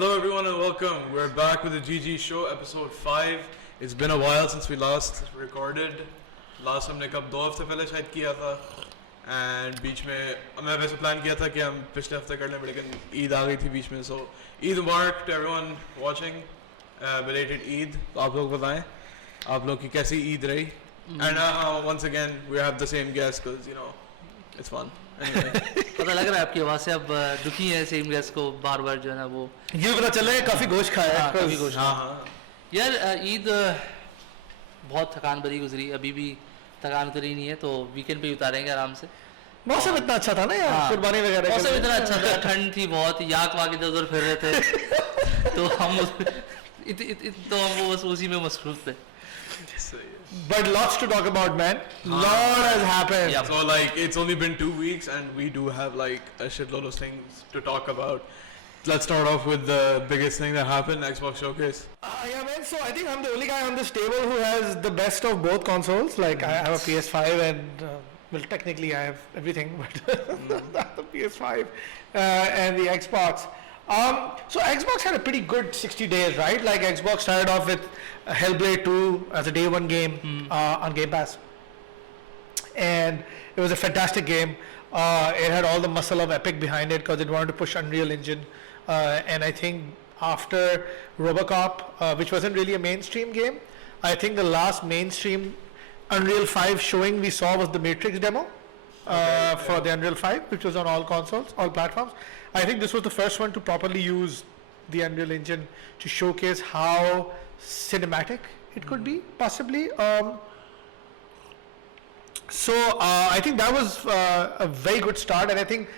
Hello everyone and welcome. We're back with the GG Show, episode 5. It's been a while since we last recorded. Last हमने कब 2 हफ्ते पहले शायद किया था. And बीच में मैं वैसे प्लान किया था कि हम पिछले हफ्ते कर लें, लेकिन ईद आ गई थी बीच में. So Eid Mubarak to everyone watching. Belated Eid. आप लोग बताएं आप लोग की कैसी ईद रही? And once again we have the same guest because you know it's fun. पता लग रहा है आपकी आवाज़ से अब दुखी है सेम गेस्ट को बार-बार जो है ना वो ये पता चल रहा है काफ़ी गोश्त खाया है काफ़ी गोश्त. हाँ यार ईद बहुत थकान भरी गुजरी. अभी भी थकान उतरी नहीं है तो वीकेंड पे ही उतारेंगे आराम से. मौसम इतना अच्छा था ना यार कुर्बानी वगैरह मौसम इतना अच्छा था. ठंड थी बहुत. याक वाक इधर उधर फिर रहे थे तो हम बस उसी में मसरूफ थे. But lots to talk about, man. Lot has happened. Yeah. So like it's only been 2 weeks and we do have like a shitload of things to talk about. Let's start off with the biggest thing that happened, Xbox Showcase. Yeah, man. So I think I'm the only guy on this table who has the best of both consoles. Like I have a PS5 and well, technically I have everything, but not the PS5 and the Xbox. So Xbox had a pretty good 60 days, right? Like Xbox started off with Hellblade 2 as a day one game on Game Pass, and it was a fantastic game. It had all the muscle of Epic behind it because it wanted to push Unreal Engine, and I think after Robocop, which wasn't really a mainstream game, I think the last mainstream Unreal 5 showing we saw was the Matrix demo for the Unreal 5, which was on all consoles, all platforms. I think this was the first one to properly use the Unreal Engine to showcase how cinematic it could be, possibly. So I think that was a very good start, and I think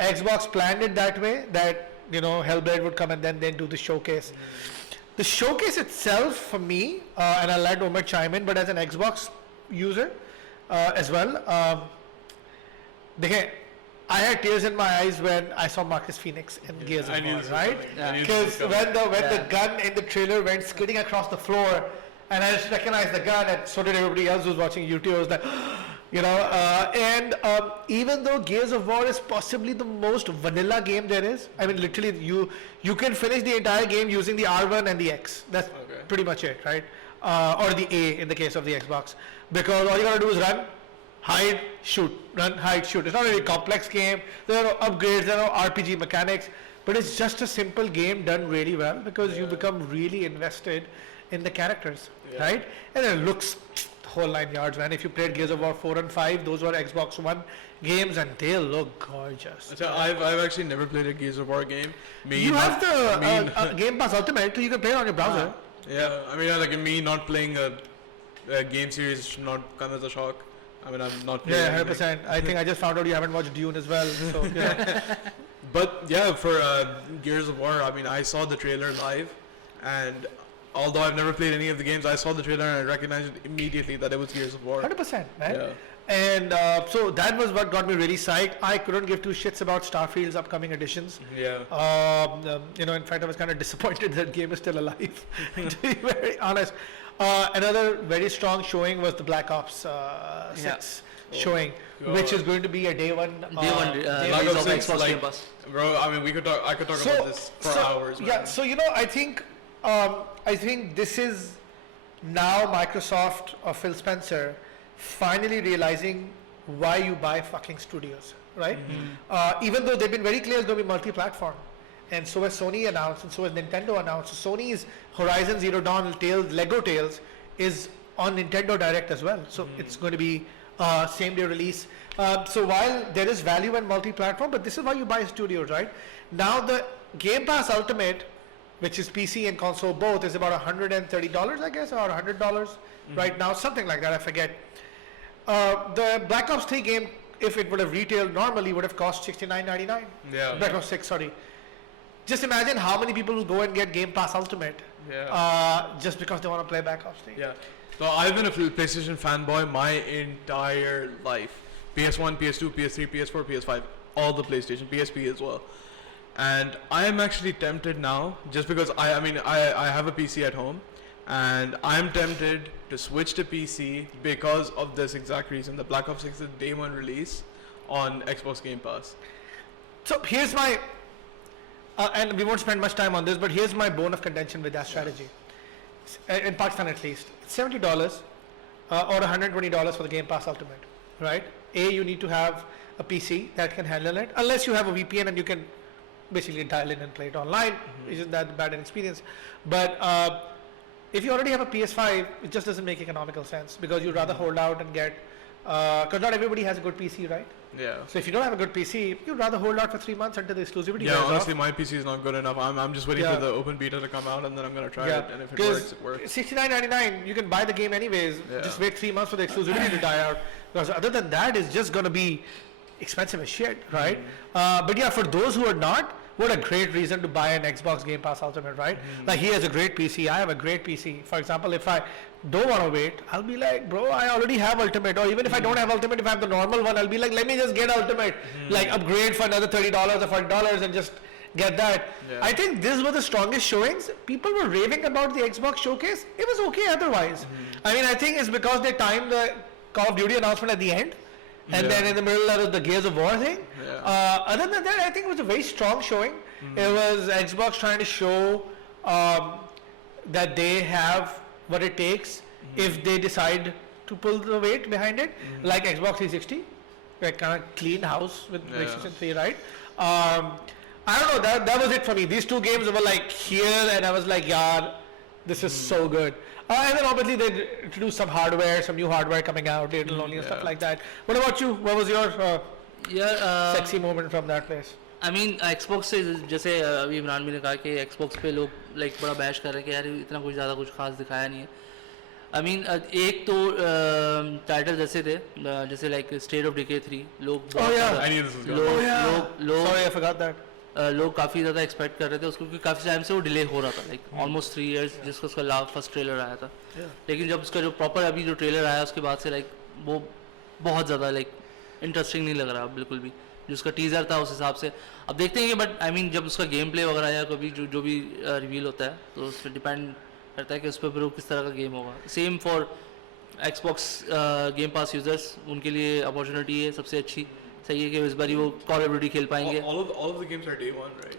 Xbox planned it that way, that you know Hellblade would come and then do the showcase. The showcase itself, for me, and I'll let Omar chime in, but as an Xbox user as well, I had tears in my eyes when I saw Marcus Phoenix in Gears of War, right? Because when the gun in the trailer went skidding across the floor, and I just recognized the gun, and so did everybody else who was watching YouTube. I was like, you know, and even though Gears of War is possibly the most vanilla game there is, I mean, literally, you can finish the entire game using the R1 and the X. That's pretty much it, right? Or the A in the case of the Xbox, because all you gotta do is run, hide, shoot, run, hide, shoot. It's not a really complex game. There are no upgrades, there are no RPG mechanics, but it's just a simple game done really well because you become really invested in the characters, right? And it looks the whole 9 yards, man. If you played Gears of War 4 and 5, those were Xbox One games and they look gorgeous. So I've actually never played a Gears of War game. You have the Game Pass Ultimate, so you can play it on your browser. Yeah, I mean, like me not playing a game series should not come as a shock. I mean, I'm not. Yeah, 100%. I think I just found out you haven't watched Dune as well. So, yeah. But yeah, for Gears of War, I mean, I saw the trailer live, and although I've never played any of the games, I saw the trailer and I recognized it immediately that it was Gears of War. 100%, right? Yeah. And so that was what got me really psyched. I couldn't give two shits about Starfield's upcoming editions. Yeah. You know, in fact, I was kind of disappointed that game is still alive, to be very honest. Another very strong showing was the Black Ops 6 showing, which is going to be a day one Black Ops 6, like, bro, I mean, I could talk about this for hours. Man. Yeah, so you know, I think this is now Microsoft or Phil Spencer finally realizing why you buy fucking studios, right? Even though they've been very clear it's going to be multi-platform. And so has Sony announced, and so has Nintendo announced. So Sony's Horizon Zero Dawn Lego Tales is on Nintendo Direct as well. So it's going to be same day release. So while there is value in multi-platform, but this is why you buy studios, right? Now the Game Pass Ultimate, which is PC and console both, is about $130, I guess, or $100 right now, something like that, I forget. The Black Ops 3 game, if it would have retailed normally, would have cost $69.99. Yeah. Black Ops 6, sorry. Just imagine how many people will go and get Game Pass Ultimate just because they want to play Black Ops 3. Yeah. So I've been a PlayStation fanboy my entire life. PS1, PS2, PS3, PS4, PS5, all the PlayStation, PSP as well. And I am actually tempted now, just because I have a PC at home, and I'm tempted to switch to PC because of this exact reason. The Black Ops 6 is day one release on Xbox Game Pass. So here's my and we won't spend much time on this, but here's my bone of contention with that strategy. In Pakistan at least, it's $70 or $120 for the Game Pass Ultimate, right? You need to have a PC that can handle it, unless you have a VPN and you can basically dial in and play it online. Isn't that bad an experience? But if you already have a PS5, it just doesn't make economical sense, because you'd rather hold out and get, because not everybody has a good PC, right? Yeah. So if you don't have a good PC, you'd rather hold out for 3 months until the exclusivity Yeah, wears honestly, off. my PC is not good enough. I'm just waiting Yeah. for the open beta to come out, and then I'm gonna try Yeah, it. And if it works, it works. $69.99, you can buy the game anyways. Yeah. Just wait 3 months for the exclusivity to die out. Because other than that, it's just gonna be expensive as shit, right? But yeah, for those who are not, what a great reason to buy an Xbox Game Pass Ultimate, right? Like, he has a great PC, I have a great PC. For example, if I don't want to wait, I'll be like, bro, I already have Ultimate. Or even if I don't have Ultimate, if I have the normal one, I'll be like, let me just get Ultimate. Like, upgrade for another $30 or $40 and just get that. Yeah. I think these were the strongest showings. People were raving about the Xbox showcase. It was okay otherwise. I mean, I think it's because they timed the Call of Duty announcement at the end. And then in the middle there was the Gears of War thing. Yeah. Other than that, I think it was a very strong showing. It was Xbox trying to show that they have what it takes if they decide to pull the weight behind it, like Xbox 360, like kind of clean house with PlayStation 3, right? I don't know, that was it for me. These two games were like here, and I was like, yeah, this is so good. And then obviously they introduced some hardware, some new hardware coming out, digital only and stuff like that. What about you? What was your sexy moment from that place? I mean Xbox से जैसे अभी इमरान भी ने कहा कि Xbox पे लोग like बड़ा बैश कर रहे हैं कि यार इतना कुछ ज़्यादा कुछ खास दिखाया नहीं है. आई मीन एक तो टाइटल जैसे थे जैसे लाइक स्टेट ऑफ डिके 3 लोग लोग काफ़ी ज़्यादा एक्सपेक्ट कर रहे थे उसको, क्योंकि काफ़ी टाइम से वो डिले हो रहा था, लाइक ऑलमोस्ट 3 years जिसका उसका फर्स्ट ट्रेलर आया था. लेकिन जब उसका जो प्रॉपर अभी जो ट्रेलर आया उसके बाद से लाइक वो बहुत ज़्यादा लाइक इंटरेस्टिंग नहीं लग रहा बिल्कुल भी. जो उसका टीज़र था उस हिसाब से अब देखते हैं कि बट आई मीन जब उसका गेम प्ले वगैरह या कभी जो भी रिवील होता है तो उस पर डिपेंड करता है कि उस पर फिर किस तरह का गेम होगा. Same for Xbox game pass users, उनके लिए अपॉर्चुनिटी है सबसे अच्छी. सही है कि इस बार वो कॉल ऑफ ड्यूटी खेल पाएंगे. All of the games are day one, right?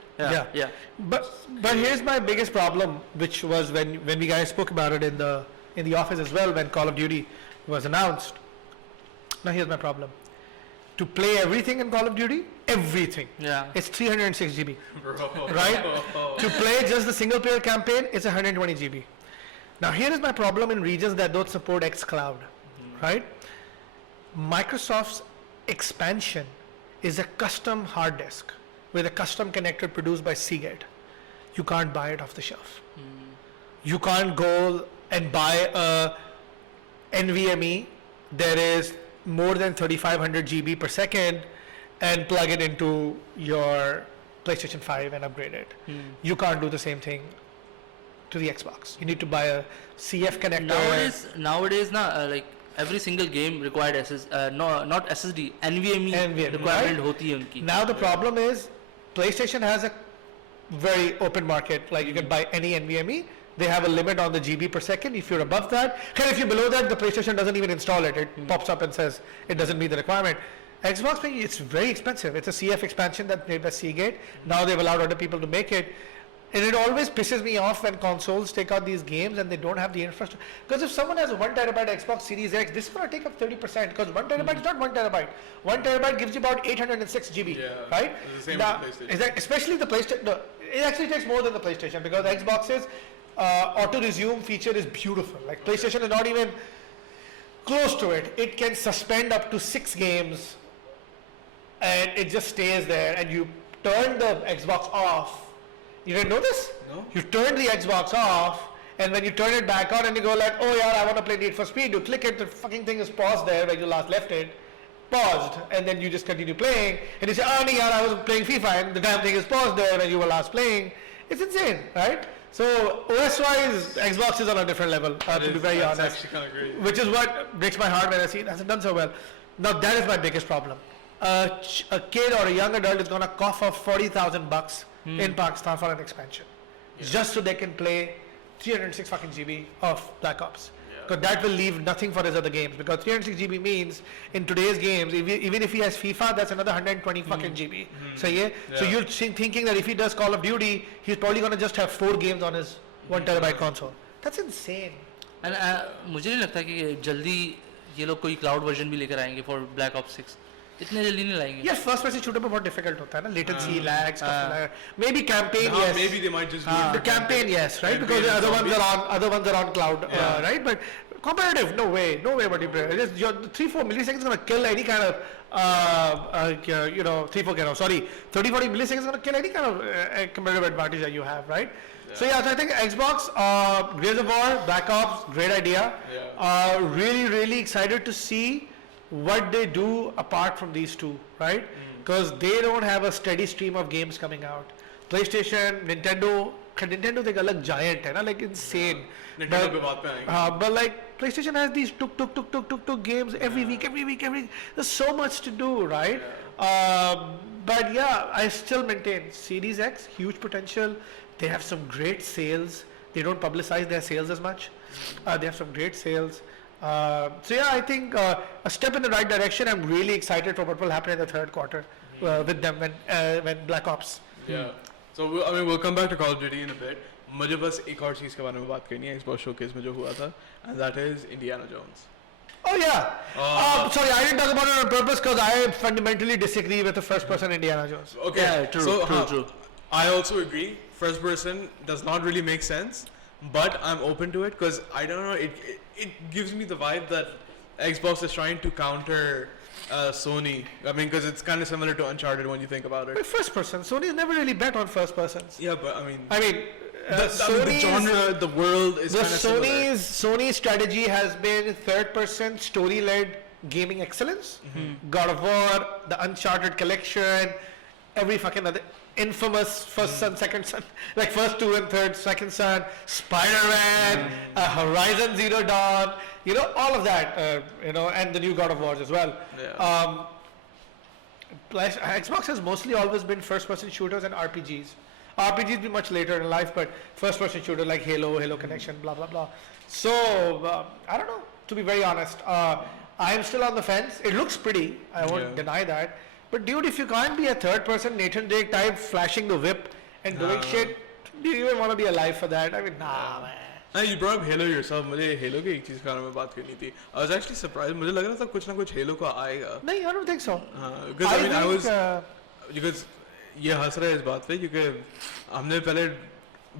Yeah. But here's my biggest problem, which was when we guys spoke about it in the office as well when Call of Duty was announced. Now here's my problem. To play everything in Call of Duty, everything. Yeah. It's 306 GB. Bro. Right? To play just the single player campaign, it's 120 GB. Now here is my problem in regions that don't support xCloud. Right? Microsoft's expansion is a custom hard disk with a custom connector produced by Seagate. You can't buy it off the shelf. You can't go and buy a NVMe that is more than 3500 GB per second and plug it into your PlayStation 5 and upgrade it. You can't do the same thing to the Xbox. You need to buy a CF connector. Nowadays like every single game required not SSD, NVMe requirement होती है उनकी. Now the problem is PlayStation has a very open market. Like you can buy any NVMe. They have a limit on the GB per second. If you're above that, and if you're below that, the PlayStation doesn't even install it. It pops up and says it doesn't meet the requirement. Xbox, it's very expensive. It's a CF expansion that's made by Seagate. Now they've allowed other people to make it. And it always pisses me off when consoles take out these games and they don't have the infrastructure. Because if someone has a 1 terabyte Xbox Series X, this is going to take up 30%. Because 1 terabyte is not 1 terabyte. 1 terabyte gives you about 806 GB. Right? It's the same with the PlayStation. Especially the PlayStation. No, it actually takes more than the PlayStation because Xbox's auto resume feature is beautiful. Like PlayStation is not even close to it. It can suspend up to 6 games and it just stays there, and you turn the Xbox off. You didn't know this? No. You turn the Xbox off, and when you turn it back on and you go like, oh yeah, I want to play Need for Speed, you click it, the fucking thing is paused there where you last left it, paused, and then you just continue playing, and you say, oh no, I was playing FIFA, and the damn thing is paused there when you were last playing. It's insane, right? So OS-wise, Xbox is on a different level, to be very honest. That's actually kind of great. Which is what breaks my heart when I see it hasn't done so well. Now that is my biggest problem. A kid or a young adult is going to cough up $40,000 in Pakistan for an expansion, just so they can play 306 fucking GB of Black Ops. because that will leave nothing for his other games. Because 306 GB means in today's games, even if he has FIFA, that's another 120 fucking GB. So so you're thinking that if he does Call of Duty, he's probably gonna just have 4 games on his 1 terabyte console. That's insane. And मुझे नहीं लगता कि जल्दी ये लोग कोई cloud version भी लेकर आएंगे for Black Ops 6. इतने जल्दी नहीं लाएंगे. Yes, first person shooter पे बहुत difficult होता है ना, latency, lag, stuff like that. Maybe campaign, yes. Maybe they might just do it. The campaign, yes, right? Because the other ones are on cloud, right? But competitive, no way, buddy. Just your 3-4 milliseconds is gonna kill any kind of 30-40 milliseconds is gonna kill any kind of competitive advantage that you have, right? So I think Xbox, Gears of War, Black Ops, great idea. Really excited to see what they do apart from these two, right? Because they don't have a steady stream of games coming out. PlayStation, Nintendo तो एक अलग giant है ना, like insane. Nintendo पे बात पे आएंगे. But like PlayStation has these tuk games every week. There's so much to do, right? But yeah, I still maintain Series X, huge potential. They have some great sales. They don't publicize their sales as much. They have some great sales. So yeah, I think a step in the right direction. I'm really excited for what will happen in the third quarter with them when Black Ops. Yeah. So we'll come back to Call of Duty in a bit. मुझे बस एक और चीज़ के बारे में बात करनी है Xbox showcase में जो हुआ था, and that is Indiana Jones. Oh yeah. Sorry, I didn't talk about it on purpose because I fundamentally disagree with the first-person Indiana Jones. Okay. Yeah, true. I also agree. First person does not really make sense, but I'm open to it because I don't know. It gives me the vibe that Xbox is trying to counter Sony. I mean, because it's kind of similar to Uncharted when you think about it. But first person, Sony's never really bet on first persons. Yeah, but I mean, the genre, the world is kind of similar. Sony's strategy has been third person, story led gaming excellence. God of War, the Uncharted collection, every fucking other infamous first son, second son, like first 2 and third, second son, Spider-Man, Horizon Zero Dawn, all of that, and the new God of Wars as well. Yeah. Xbox has mostly always been first-person shooters and RPGs. RPGs be much later in life, but first-person shooter like Halo Connection, blah blah blah. So I don't know. To be very honest, I am still on the fence. It looks pretty. I won't deny that. But dude, if you can't be a third-person Nathan Drake type, flashing the whip and doing shit, do you even want to be alive for that? I mean, nah, man. You brought up Halo yourself. मुझे Halo की एक चीज़ के बारे में बात करनी थी. I was actually surprised. मुझे लग रहा था कुछ ना कुछ Halo का आएगा. No, I don't think so. Because ये हंस रहे हैं इस बात पे क्योंकि हमने पहले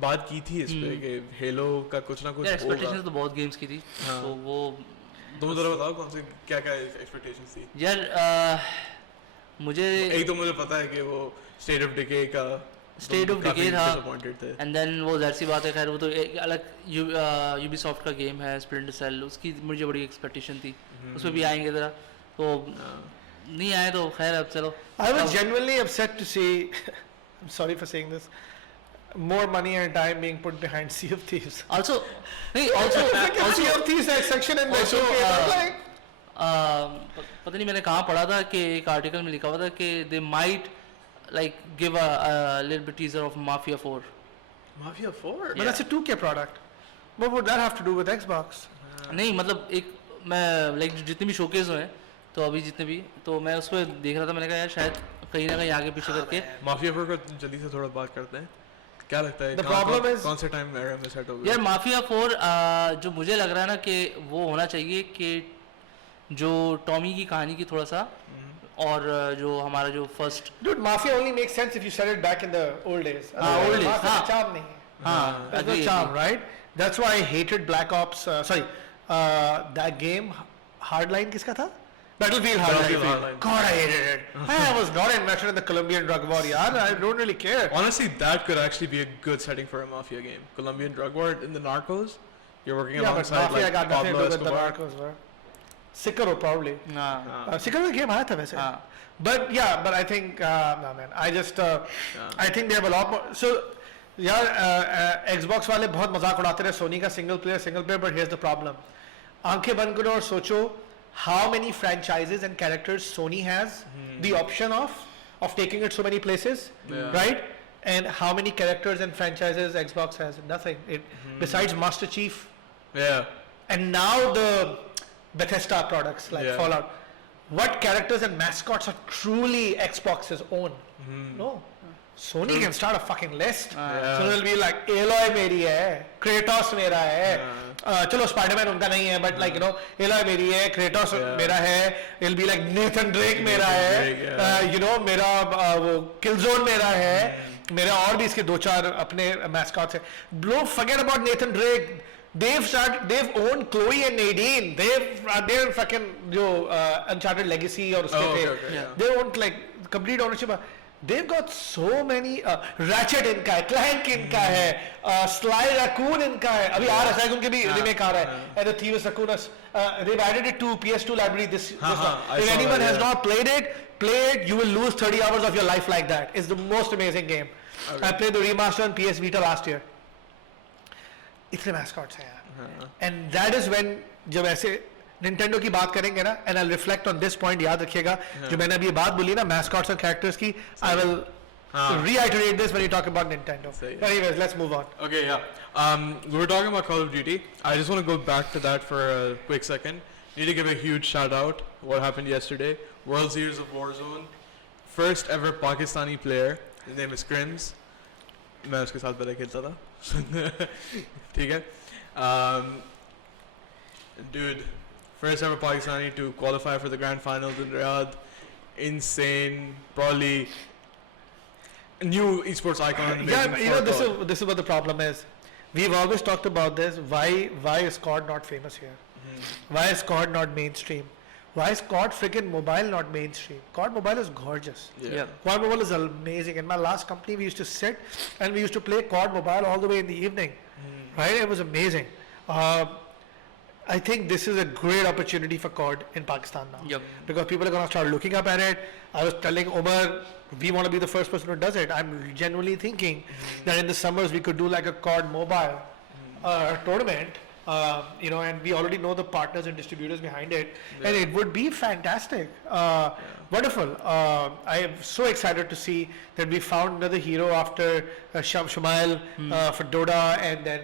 बात की थी इस पे कि Halo का कुछ ना कुछ होगा. Expectations तो बहुत games की थी. तो वो तुम जरा बताओ कौन से क्या expectations थी. यार मुझे एक तो मुझे पता है कि वो State of Decay था एंड देन वो जाहिर सी बात है खैर वो तो एक अलग Ubisoft का गेम है Splinter Cell उसकी मुझे बड़ी एक्सपेक्टेशन थी उसमें भी आएंगे ज़रा तो नहीं आए तो खैर अब चलो. I was genuinely upset to see I'm sorry for saying this more money and time being put behind Sea of Thieves. Also Sea of Thieves section in the show पता नहीं मैंने कहाँ पढ़ा था कि एक आर्टिकल में लिखा हुआ था कि they might like give a little bit teaser of Mafia 4. Mafia 4? But that's a 2K product. What would that have to do with Xbox? नहीं मतलब एक मैं like जितने भी showcase हुए हैं तो अभी जितने भी तो मैं उस पर देख रहा था मैंने कहा यार शायद कहीं ना कहीं आगे पीछे करके Mafia 4 का जल्दी से थोड़ा बात करते हैं. क्या लगता है? The problem is कौन से टाइम एरा में सेट होगा? यार Mafia 4 जो मुझे लग रहा है ना कि वो होना चाहिए कि जो टॉमी की कहानी की थोड़ा सा और जो हमारा जो first dude Mafia only makes sense if you set it back in the old days. Old days charm नहीं है. That's the charm, right? That's why I hated Black Ops that game Hardline किसका था? Battlefield Hardline. God, I hated it. I was not invested in the Colombian drug war, yaar. I don't really care. Honestly, that could actually be a good setting for a Mafia game. Colombian drug war in the Narcos. You're working alongside Mafia like got nothing to Pablo do with the Escobar. Narcos, bro. Sikaro probably. Sikaro game आया था वैसे. But yeah, but I think no man. I just I think they have a lot more. So यार Xbox वाले बहुत मजाक उड़ाते रहे Sony का single player, but here's the problem. आंखें बंद करो और सोचो how many franchises and characters Sony has the option of taking it so many places, right? And how many characters and franchises Xbox has? Nothing. Besides Master Chief. Yeah. and now the Bethesda products like Yeah. Fallout. What characters and mascots are truly Xbox's own? No. Sony can start a fucking list. Yeah. So it'll be like Aloy मेरी है, Kratos मेरा है. चलो Spider-Man उनका नहीं है, but like you know, Aloy मेरी है, Kratos मेरा है. It'll be like Nathan Drake मेरा है. You know, मेरा वो Killzone मेरा है. मेरा और भी इसके 2-4 अपने mascots हैं. Don't forget about Nathan Drake. They've owned Chloe and Nadine. They're fucking जो Uncharted Legacy और उसके थे. Yeah. They own like complete ownership. They've got so many. Ratchet इनका है, Clank इनका है, Sly Raccoon इनका है. अभी आ रहा है, उनके भी remake आ रहा है. And the Thieves Raccoonus. They've added it to PS2 library this month. If anyone has not played it, play it. You will lose 30 hours of your life like that. It's the most amazing game. Okay. I played the remaster on PS Vita last year. इतने mascots हैं यार. And that is when जब ऐसे Nintendo की बात करेंगे ना, and I'll reflect on this point, याद रखिएगा, जो मैंने अभी ये बात बोली ना, mascots and characters की, I will reiterate this when you talk about Nintendo. But anyways, let's move on. Okay, yeah. We were talking about Call of Duty. I just want to go back to that for a quick second. Need to give a huge shout out. What happened yesterday? World Series of Warzone. First ever Pakistani player. His name is Crims. मैं उसके साथ पहले खेलता था. ठीक है. Dude, first ever Pakistani to qualify for the grand finals in Riyadh. Insane. Probably new esports icon. Yeah, you know, this is what the problem is. We've always talked about this. Why is COD not famous here? Why is COD not mainstream? Why is COD freaking mobile not mainstream? COD mobile is gorgeous. Yeah. COD mobile is amazing. In my last company, we used to sit and we used to play COD mobile all the way in the evening. Right? It was amazing. I think this is a great opportunity for COD in Pakistan now. Yep. Because people are going to start looking up at it. I was telling Omar, we want to be the first person who does it. I'm genuinely thinking that in the summers we could do like a COD mobile tournament. You know, and we already know the partners and distributors behind it, and it would be fantastic. Wonderful. I am so excited to see that we found another hero after Shumail for Dota, and then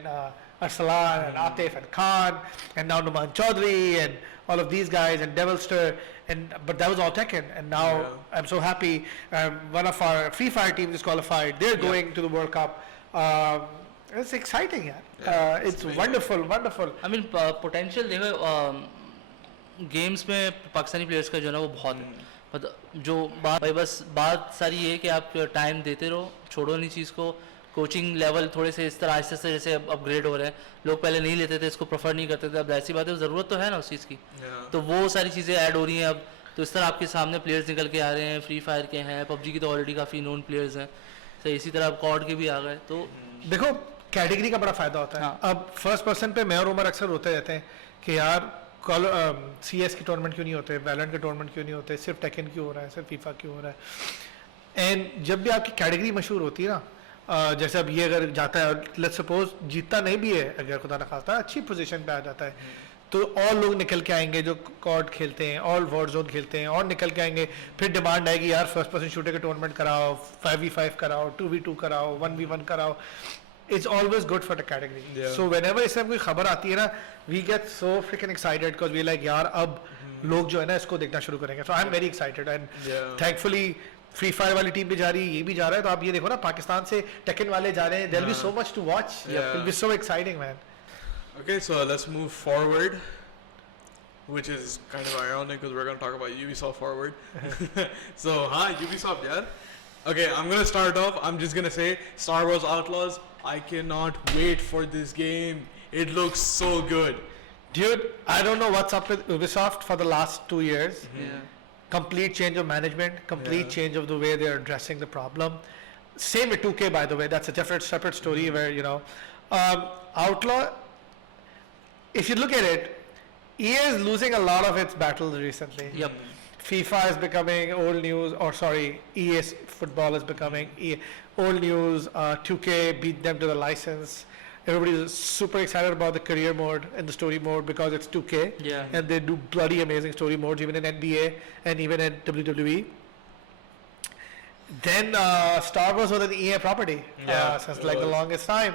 Arsalan and Atif and Khan, and now Numan Chaudhary and all of these guys and Devilster, but that was all Tekken, and now I'm so happy. One of our Free Fire teams is qualified. They're going to the World Cup. It's exciting, yeah. It's wonderful, wonderful. I mean, potential देखो games में Pakistani players का जो है ना वो बहुत है. मतलब जो बात सारी ये है कि आप टाइम देते रहो, छोड़ो नहीं चीज़ को. कोचिंग लेवल थोड़े से इस तरह आहिस्ते से जैसे अपग्रेड हो रहे हैं. लोग पहले नहीं लेते थे, इसको प्रेफर नहीं करते थे. अब ऐसी बात है, ज़रूरत तो है ना उस चीज़ की. तो वो सारी चीज़ें ऐड हो रही हैं अब. तो इस तरह आपके सामने प्लेयर्स निकल के आ रहे हैं. फ्री फायर के हैं, पबजी की तो ऑलरेडी काफ़ी नोन प्लेयर्स हैं. तो इसी तरह अब कॉड के भी आ गए. तो देखो कैटेगरी का बड़ा फायदा होता है. अब फर्स्ट पर्सन पे मैं और उमर अक्सर होते रहते हैं कि यार CS की टूर्नामेंट क्यों नहीं होते, वैलेंट के टूर्नामेंट क्यों नहीं होते, सिर्फ टेकन क्यों हो रहा है, सिर्फ फीफा क्यों हो रहा है. एंड जब भी आपकी कैटेगरी मशहूर होती है ना, जैसे अब ये अगर जाता है, लेट्स सपोज जीतता नहीं भी है, अगर खुदा न खास्ता अच्छी पोजीशन पे आ जाता है, तो और लोग निकल के आएंगे जो कॉड खेलते हैं और वॉरजोन खेलते हैं, और निकल के आएंगे. फिर डिमांड आएगी यार फर्स्ट पर्सन शूटर के टूर्नामेंट कराओ, 5v5 कराओ, 2v2 कराओ, 1v1 कराओ. It's always good for the category. Yeah. So whenever इसमें कोई खबर आती है ना, we get so freaking excited because we like यार अब लोग जो है ना इसको देखना शुरू करेंगे. So I'm very excited and thankfully free fire वाली टीम भी जा रही है, ये भी जा रहा है. तो आप ये देखो ना पाकिस्तान से टेकन वाले जा रहे हैं. There'll be so much to watch. It will be so exciting, man. Okay, so let's move forward, which is kind of ironic because we're going to talk about Ubisoft forward. So, Ubisoft, yeah. Okay, I'm going to start off. I'm just going to say Star Wars Outlaws. I cannot wait for this game. It looks so good. Dude, I don't know what's up with Ubisoft for the last 2 years. Complete change of management, complete change of the way they're addressing the problem. Same with 2K, by the way. That's a different, separate story where, you know, Outlaw, if you look at it, EA is losing a lot of its battles recently. Yep. FIFA is becoming old news, or sorry, EA football is becoming old news. 2K beat them to the license. Everybody's super excited about the career mode and the story mode because it's 2K. Yeah. And they do bloody amazing story modes even in NBA and even in WWE. Then Star Wars was an EA property since like the longest time.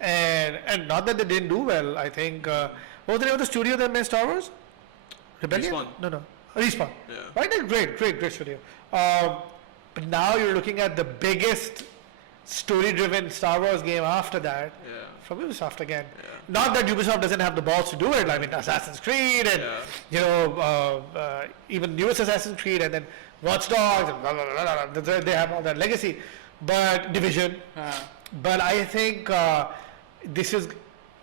And not that they didn't do well. I think What was the name of the studio that made Star Wars? Rebellion? Respawn. No. Respawn. Yeah. Right? Great studio. But now you're looking at the biggest story-driven Star Wars game after that. Yeah. From Ubisoft again. Yeah. Not that Ubisoft doesn't have the balls to do it. I mean, Assassin's Creed and even newest Assassin's Creed and then Watch Dogs and blah, blah, blah, blah, blah. They have all that legacy. But Division. But I think this is,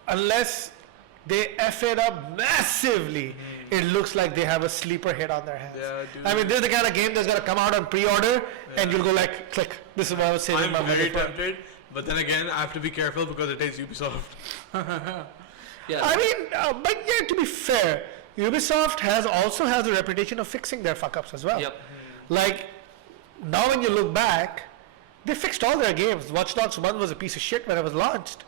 unless they F it up massively, it looks like they have a sleeper hit on their hands. Yeah, dude. I mean, this is the kind of game that's going to come out on pre-order and you'll go like, click. This is what I was saving my I'm money very for. tempted, but then again, I have to be careful because it is Ubisoft. Yeah. I mean, but yeah, to be fair, Ubisoft also has a reputation of fixing their fuck-ups as well. Yep. Like, now when you look back, they fixed all their games. Watch Dogs 1 was a piece of shit when it was launched.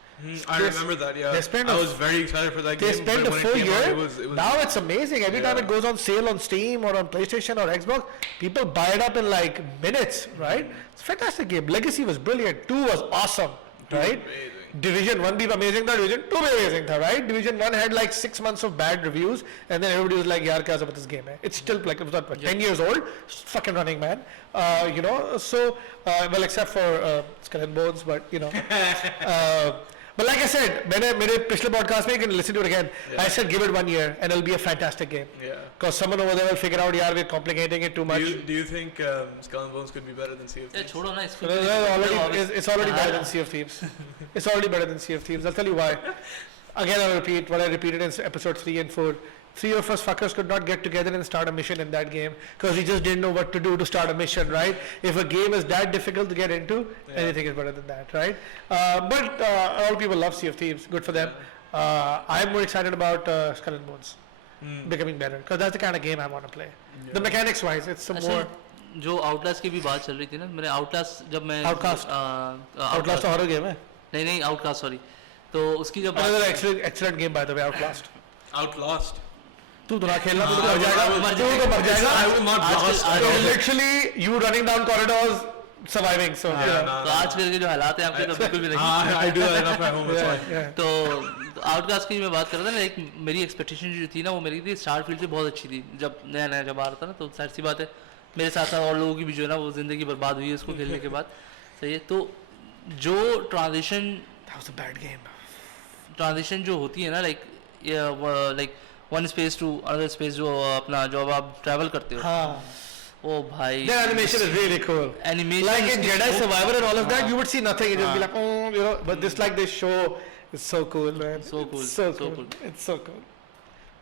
I remember that, yeah. I was very excited for that They game. spent a but when full it came out, year. it was Now it's amazing. Every time it goes on sale on Steam or on PlayStation or Xbox, people buy it up in like minutes, right? It's a fantastic game. Legacy was brilliant. 2 was awesome, right? amazing. Division 1 भी amazing था, Division 2 भी amazing था, right? Division 1 had like 6 months of bad reviews and then everybody was like, yaar kya about this game hai? It's still like, it was not 10 years old, it's fucking running, man. So, well, except for Skull and Bones, but but like I said, मेरे पिछले podcast में, you can listen to it again. I said give it 1 year and it'll be a fantastic game. Yeah. Because someone over there will figure out, yaar, we're complicating it too much. Do you think Skull and Bones could be better than Sea of Yeah, Thieves? छोड़ो ना इसको. It's already better than Sea of Thieves. It's already better than Sea of Thieves. I'll tell you why. Again, I'll repeat what I repeated in episode 3 and 4. 3 of us fuckers could not get together and start a mission in that game because we just didn't know what to do to start a mission, right? If a game is that difficult to get into, anything is better than that, right? But all people love Sea of Thieves. Good for them. I'm more excited about Skull and Bones becoming better because that's the kind of game I want to play. The mechanics wise, it's some more. जो Outlast की भी बात चल रही थी ना, मैंने Outlast जब मैं Outcast तो horror game है. नहीं Outcast sorry. तो उसकी जब Another excellent game by the way, Outlast. तू तो ना खेलना, तू तो मर जाएगा. I will not blast. Literally, you running down corridors, surviving. So तो आजकल के जो हालात हैं आपके तो बिल्कुल भी नहीं. I do that enough at home. That's why. yeah. तो आउटकास्ट की मैं बात कर रहा था ना, एक मेरी एक्सपेक्टेशन जो थी ना वो मेरी थी स्टारफील्ड से बहुत अच्छी थी जब नया जब आ रहा था ना, तो सारी सी बात है मेरे साथ साथ और लोगों की भी जो है ना वो ज़िंदगी बर्बाद हुई है उसको खेलने के बाद. सही है. तो जो ट्रांजिशन जो होती है ना like one space to another space जो अपना जो अब आप ट्रैवल करते हो, ओ भाई, the animation is really cool. Animation like in Jedi Survivor and all of that, you would see nothing. It just be like, but this like this show is so cool, man. So cool. It's so cool,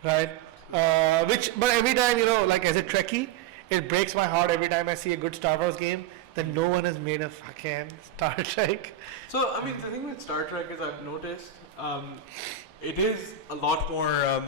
right? But every time, like as a Trekkie, it breaks my heart every time I see a good Star Wars game that no one has made a fucking Star Trek. So, I mean, the thing with Star Trek is I've noticed it is a lot more,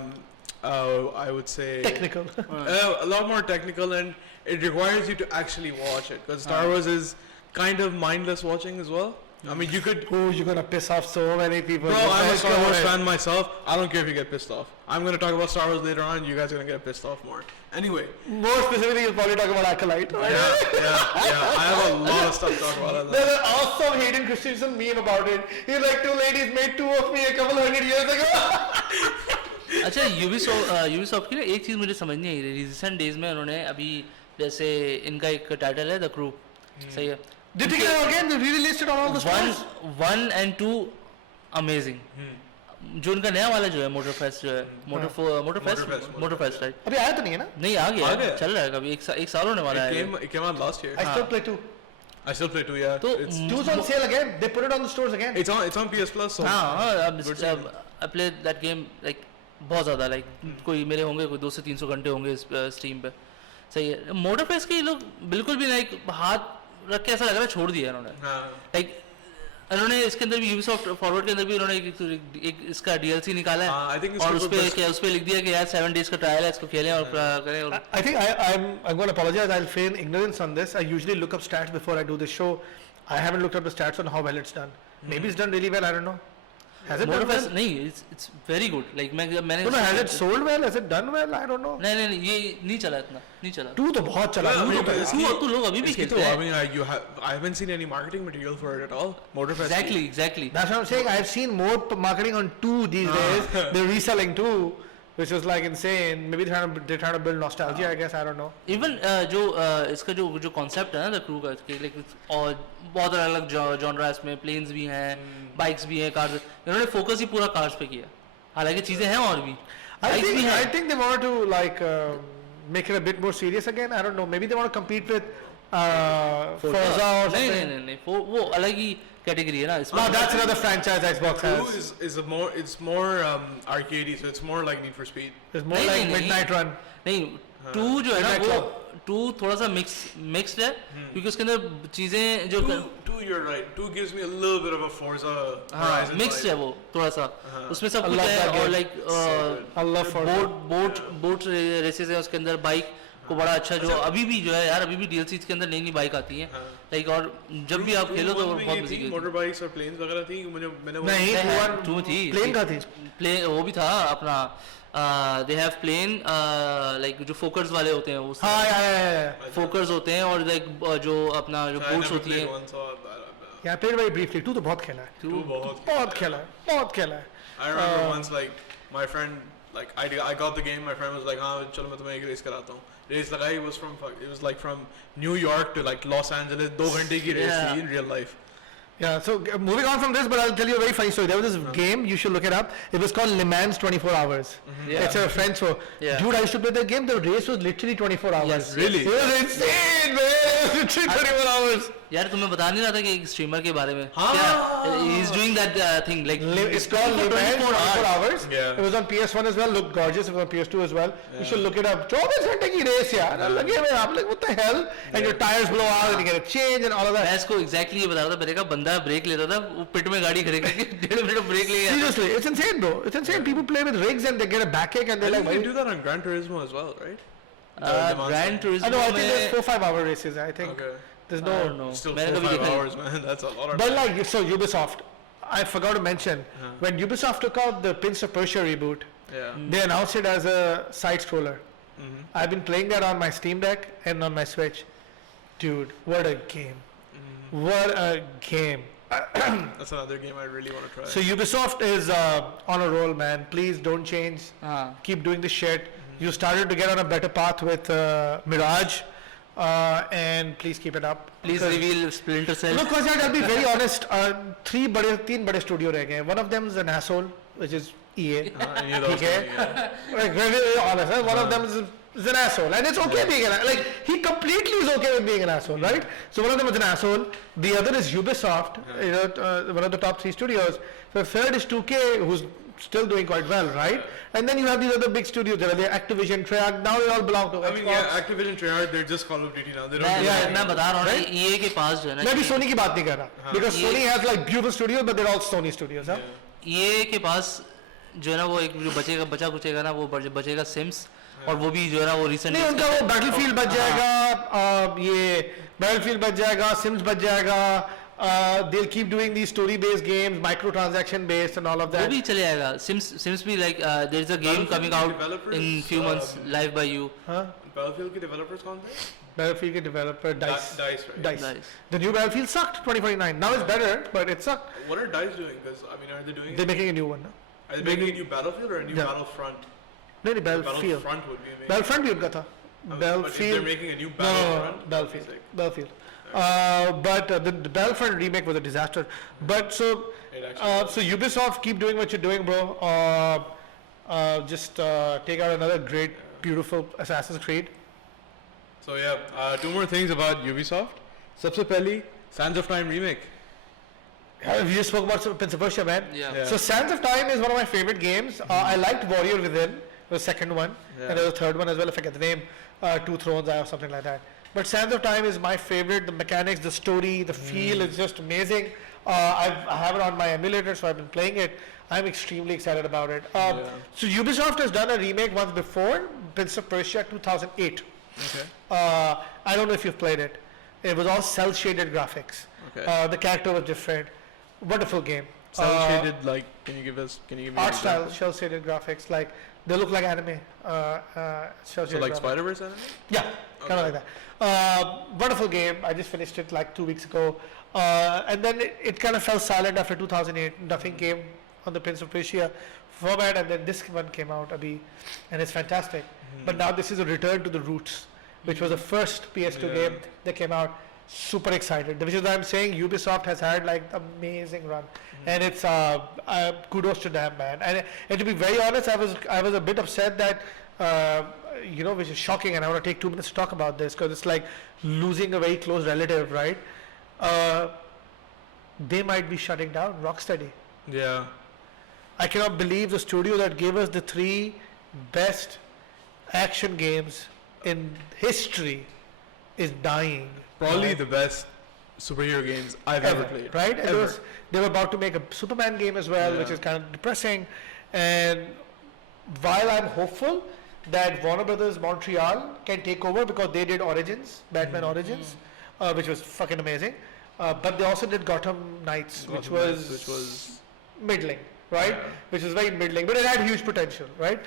I would say... technical. A lot more technical, and it requires you to actually watch it. Because Star Wars is kind of mindless watching as well. I mean, you could... Oh, you're going to piss off so many people. Bro, I'm a Star Wars fan myself. I don't care if you get pissed off. I'm going to talk about Star Wars later on, and you guys are going to get pissed off more. Anyway. More specifically, you'll probably talk about Acolyte. Yeah. I have a lot of stuff to talk about. There's an awesome Hayden Christensen meme about it. He's like, 2 ladies made 2 of me a couple 100 years ago. अच्छा, Ubisoft की ना एक चीज़ मुझे समझ नहीं आई रही. Recent days में उन्होंने अभी जैसे इनका एक टाइटल है द क्रू, सही है. Did you get it again? They re-released it on all the stores? 1 and 2 amazing. जो उनका नया वाला जो है मोटरफेस्ट जो है मोटरफेस्ट राइट, अभी आया तो नहीं है ना? नहीं आ गया, चल रहा है. कभी एक साल होने वाला है. It came out last year. I still play 2. I still play 2, yeah. तो 2's on sale again. They put it on the stores again. It's on PS Plus. So I played that game like बहुत ज़्यादा, like कोई मेरे होंगे कोई 200 से 300 घंटे होंगे स्ट्रीम पे. सही है. मोटरफेस्ट के लोग बिल्कुल भी लाइक हाथ रख के ऐसा लग रहा है छोड़ दिया इन्होंने. लाइक इन्होंने इसके अंदर भी यूबीसॉफ्ट फॉरवर्ड के अंदर भी इन्होंने एक इसका डीएलसी निकाला है और उस पे लिख दिया कि यार 7 days का ट्रायल है, इसको खेलें और करें. I think I'm going to apologize. I'll feign ignorance on this. I usually look up stats before I do this show. I haven't looked up the stats on how well it's done. Maybe it's done really well. I don't know. Has it done well? नहीं, it's very good. Like मैंने No, has it sold well? Has it done well? I don't know. नहीं ये नहीं चला इतना, नहीं चला. 2 तो बहुत चला. तू लोग अभी भी खेलते हैं. I mean, I haven't seen any marketing material for it at all. Motorfest. Exactly. That's what I'm saying. I've seen more marketing on 2 these days. They're reselling 2, which is like insane. Maybe they're trying to build nostalgia. I guess, I don't know. Even जो इसका जो concept है ना, the crew का, like और बहुत अलग genre इसमें, planes भी हैं, bikes भी हैं, cars. इन्होंने focus ही पूरा cars पे किया. हालांकि चीजें हैं और भी. I think they wanted to like make it a bit more serious again. I don't know. Maybe they want to compete with Forza or something. नहीं वो अलग ही category है ना. No, that's another franchise Xbox has. It's more arcadey, so it's more like Need for Speed. It's more like Midnight Run. नहीं 2 जो है ना वो 2 थोड़ा सा mixed है क्योंकि उसके अंदर चीजें जो 2 you're right. 2 gives me a little bit of a Forza Horizon mixed है वो थोड़ा सा. उसमें सब कुछ है और like boat races है उसके अंदर. बाइक को बड़ा अच्छा जो अभी भी जो है यार, अभी भी DLC के अंदर नई बाइक आती है लाइक. और जब भी आप खेलो तो बहुत मजे की मोटर बाइक्स और प्लेन्स वगैरह थी. मैंने नहीं 2 थी. प्लेन का थी. प्लेन वो भी था अपना. they have plane like जो फोकर्स वाले होते हैं वो. फोकर्स होते हैं और like जो अपना जो बोट्स होती हैं. Yeah, I played very briefly. 2 तो बहुत खेला है. 2 बहुत खेला है. I remember once like my friend like I got the game. My friend was like, हाँ चलो मैं तुम्हें एक रेस कराता हूँ. Race लगाई. It was like from New York to like Los Angeles. 2 घंटे की रेस थी in real life. Yeah, so moving on from this, but I'll tell you a very funny story. There was this game, you should look it up. It was called Le Mans 24 Hours. It's a French show. Dude, I used to play the game. The race was literally 24 hours. Yes, really? It was insane, man. Literally 24 hours. यार तुम्हें बता नहीं रहा था कि एक streamer के बारे में. He is doing that thing like it's called Le Mans 24 Hours. Yeah. It was on PS1 as well. Looked gorgeous. It was on PS2 as well. You should look it up. 24 घंटे की race यार. लगे हुए आप like what the hell? And your tires blow out and you get a change and all of that. मैं इसको exactly ये बता रहा था. मेरे का बंदा ब्रेक लेता था वो पिट में गाड़ी खड़ी करके 1.5 मिनट ब्रेक ले गया. Seriously, it's insane bro. It's insane. People play with rigs and they get a backache and they're like, you can do that on Gran Turismo as well, right? Gran Turismo. I think there's 4-5 hour races. I think. Okay. There's no. Still मैंने कभी 4-5 देखा hours, man. That's a lot of But time. like so, Ubisoft. I forgot to mention when Ubisoft took out the Prince of Persia reboot, they announced it as a side scroller. I've been playing that on my Steam Deck and on my Switch. Dude, what a game! What a game! That's another game I really want to try. So Ubisoft is on a roll, man. Please don't change. Keep doing this shit. You started to get on a better path with Mirage, and please keep it up. Please reveal Splinter Cell. Look, because I'll be very honest. 3 bade studio रह गए. One of them is an asshole, which is EA. Like very honest. One of them is an asshole, and it's okay being an asshole. Like he completely is okay with being an asshole, right? So one of them is an asshole. The other is Ubisoft, you know, one of the top 3 studios. The third is 2K, who's still doing quite well, right? And then you have these other big studios. There are the Activision, Treyarch. Now they all belong to Xbox. I mean, yeah, Activision, Treyarch, they're just Call of Duty now. They don't. मैं बता रहा हूँ ना EA के पास जो है ना. मैं भी Sony की बात नहीं कर रहा, because Sony has like beautiful studios, but they're all Sony studios, huh? EA के पास जो है ना वो एक जो बचा कुचेगा ना वो बचेगा Sims. और वो भी जो है ना वो रिसेंट नहीं उनका वो बैटलफील्ड बच जाएगा. ये बैटलफील्ड बच जाएगा, सिम्स बच जाएगा. They'll keep doing these story based games, microtransaction based and all of that. वो भी चले जाएगा. Sims भी like there's a game coming out in few months live by you. Battlefield के developers कौन थे? Battlefield के developer DICE. Right? DICE. The new Battlefield sucked 2049. Now it's better, but it sucked. What are DICE doing? Because I mean, are they doing? They're making a new one. No? Are they making a new Battlefield or a new Battlefront? नहीं Battlefield. Battlefront would be amazing. Battlefront भी उनका था. But if they're making a new Battlefront. No, Battlefield. But the Battlefront remake was a disaster. But so Ubisoft, keep doing what you're doing, bro. Just take out another great, beautiful Assassin's Creed. So yeah, 2 more things about Ubisoft. सबसे पहली Sands of Time remake. We just spoke about Prince of Persia, man. Yeah. So Sands of Time is one of my favorite games. I liked Warrior Within, the second one, and there's a third one as well. If I get the name, 2 Thrones or something like that. But Sands of Time is my favorite. The mechanics, the story, the feel is just amazing. I have it on my emulator, so I've been playing it. I'm extremely excited about it. So Ubisoft has done a remake once before, Prince of Persia 2008. Okay. I don't know if you've played it. It was all cel-shaded graphics. Okay. The character was different. Wonderful game. Cell shaded, like, can you give me an art style, example? shell shaded graphics, like they look like anime. Shell So shaded like graphics. Spider-Verse anime? Yeah, kind of like that. Wonderful game. I just finished it like 2 weeks ago, and then it kind of fell silent after 2008. Nothing came on the Prince of Persia format, and then this one came out, Abhi, and it's fantastic. But now this is a return to the roots, which was the first PS2 Yeah. game that came out. Super excited, which is why I'm saying Ubisoft has had like amazing run, and it's kudos to them, man. And to be very honest, I was a bit upset that which is shocking, and I want to take 2 minutes to talk about this because it's like losing a very close relative, right? They might be shutting down Rocksteady. Yeah. I cannot believe the studio that gave us the 3 best action games in history is dying. Probably right? the best superhero games I've ever played. Right? And Ever. they were about to make a Superman game as well, which Yeah. is kind of depressing. And while I'm hopeful that Warner Brothers Montreal can take over because they did Origins, Batman Origins, which was fucking amazing. But they also did Gotham Knights, which was middling, right? Yeah. Which was very middling, but it had huge potential, right?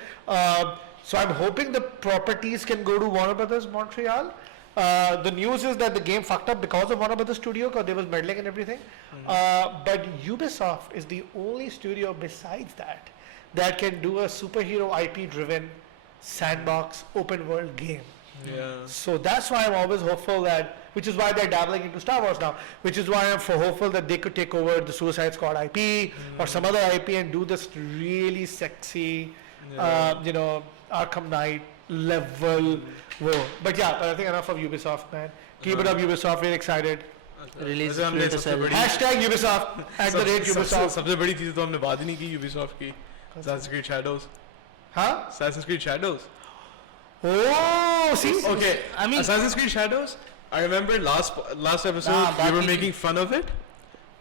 So I'm hoping the properties can go to Warner Brothers Montreal. The news is that the game fucked up because of Warner Brothers Studio because they was meddling and everything. But Ubisoft is the only studio besides that can do a superhero IP driven sandbox open world game. Yeah. So that's why I'm always hopeful that, which is why they're dabbling into Star Wars now, which is why I'm hopeful that they could take over the Suicide Squad IP or some other IP and do this really sexy, Arkham Knight level. Whoa. But yeah, I think enough of Ubisoft, man. Keep it up, Ubisoft. We're excited. Release वैसे हमने Splinter सबसे Cell. बड़ी Hashtag Ubisoft. At the rate Ubisoft. सबसे बड़ी चीज़ तो हमने बात ही नहीं की Ubisoft की. Assassin's Creed Shadows. Huh? Assassin's Creed Shadows. Oh, see? Okay, I mean- Assassin's Creed Shadows. I remember last episode we were बाकी- making fun of it,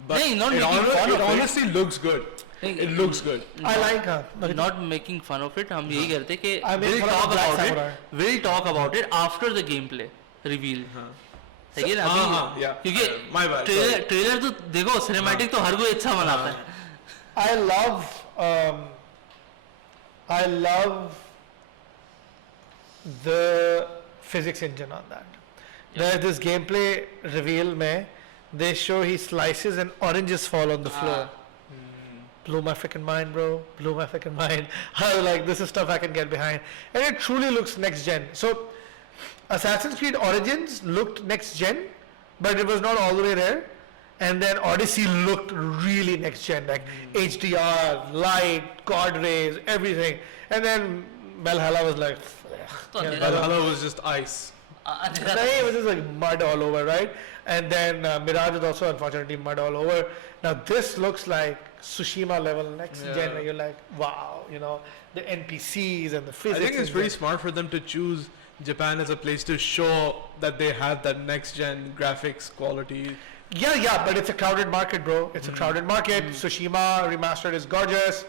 but नहीं, not it, making fun of it. honestly looks good. नहीं, It looks good. I like her. Not making fun of it. हम यही करते कि I mean, we'll थोड़ा talk Black about it. Samurai. We'll talk about it after the gameplay reveal. है कि ना हाँ, yeah. क्योंकि My bad, ट्रेलर तो देखो सिनेमैटिक तो हर कोई अच्छा बनाता है. I love the physics engine on that. There's this gameplay reveal mein, they show he slices and oranges fall on the floor. Blew my freaking mind, bro. Blew my freaking mind. I was like, this is stuff I can get behind. And it truly looks next gen. So, Assassin's Creed Origins looked next gen, but it was not all the way there. And then Odyssey looked really next gen, like HDR, light, God rays, everything. And then Valhalla was like, तो yeah, अंधेरा Valhalla was just ice. अंधेरा it was just like mud all over, right? And then Mirage is also unfortunately mud all over. Now this looks like Tsushima level next gen, where you're like, wow, the NPCs and the I physics. think it's and pretty the- smart for them to choose Japan as a place to show that they have that next gen graphics quality. Yeah, but it's a crowded market, bro. It's a crowded market. Tsushima remastered is gorgeous.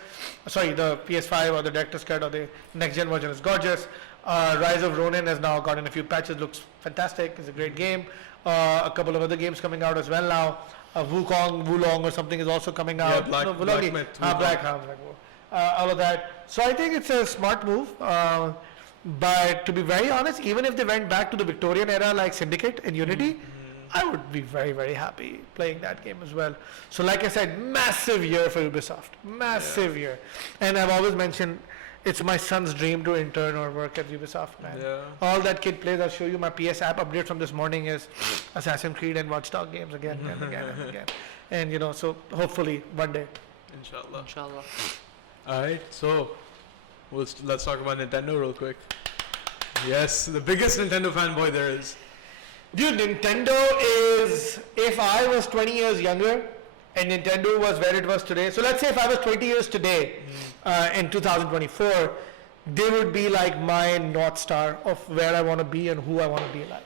Sorry, the PS5 or the director's cut or the next gen version is gorgeous. Rise of Ronin has now gotten a few patches. Looks fantastic. It's a great game. A couple of other games coming out as well now. Wulong or something is also coming out. Black Wulong- Myth, Black all of that. So I think it's a smart move. But to be very honest, even if they went back to the Victorian era like Syndicate and Unity, I would be very, very happy playing that game as well. So like I said, massive year for Ubisoft. Massive year. And I've always mentioned it's my son's dream to intern or work at Ubisoft, man. Yeah. All that kid plays, I'll show you my PS app update from this morning is Assassin's Creed and Watch Dogs games again and again and again. And so hopefully one day. Inshallah. इंशाल्लाह. Alright, so let's talk about Nintendo real quick. Yes, the biggest Nintendo fanboy there is. Dude, Nintendo is, if I was 20 years younger and Nintendo was where it was today, so let's say if I was 20 years today in 2024, they would be like my North Star of where I want to be and who I want to be like.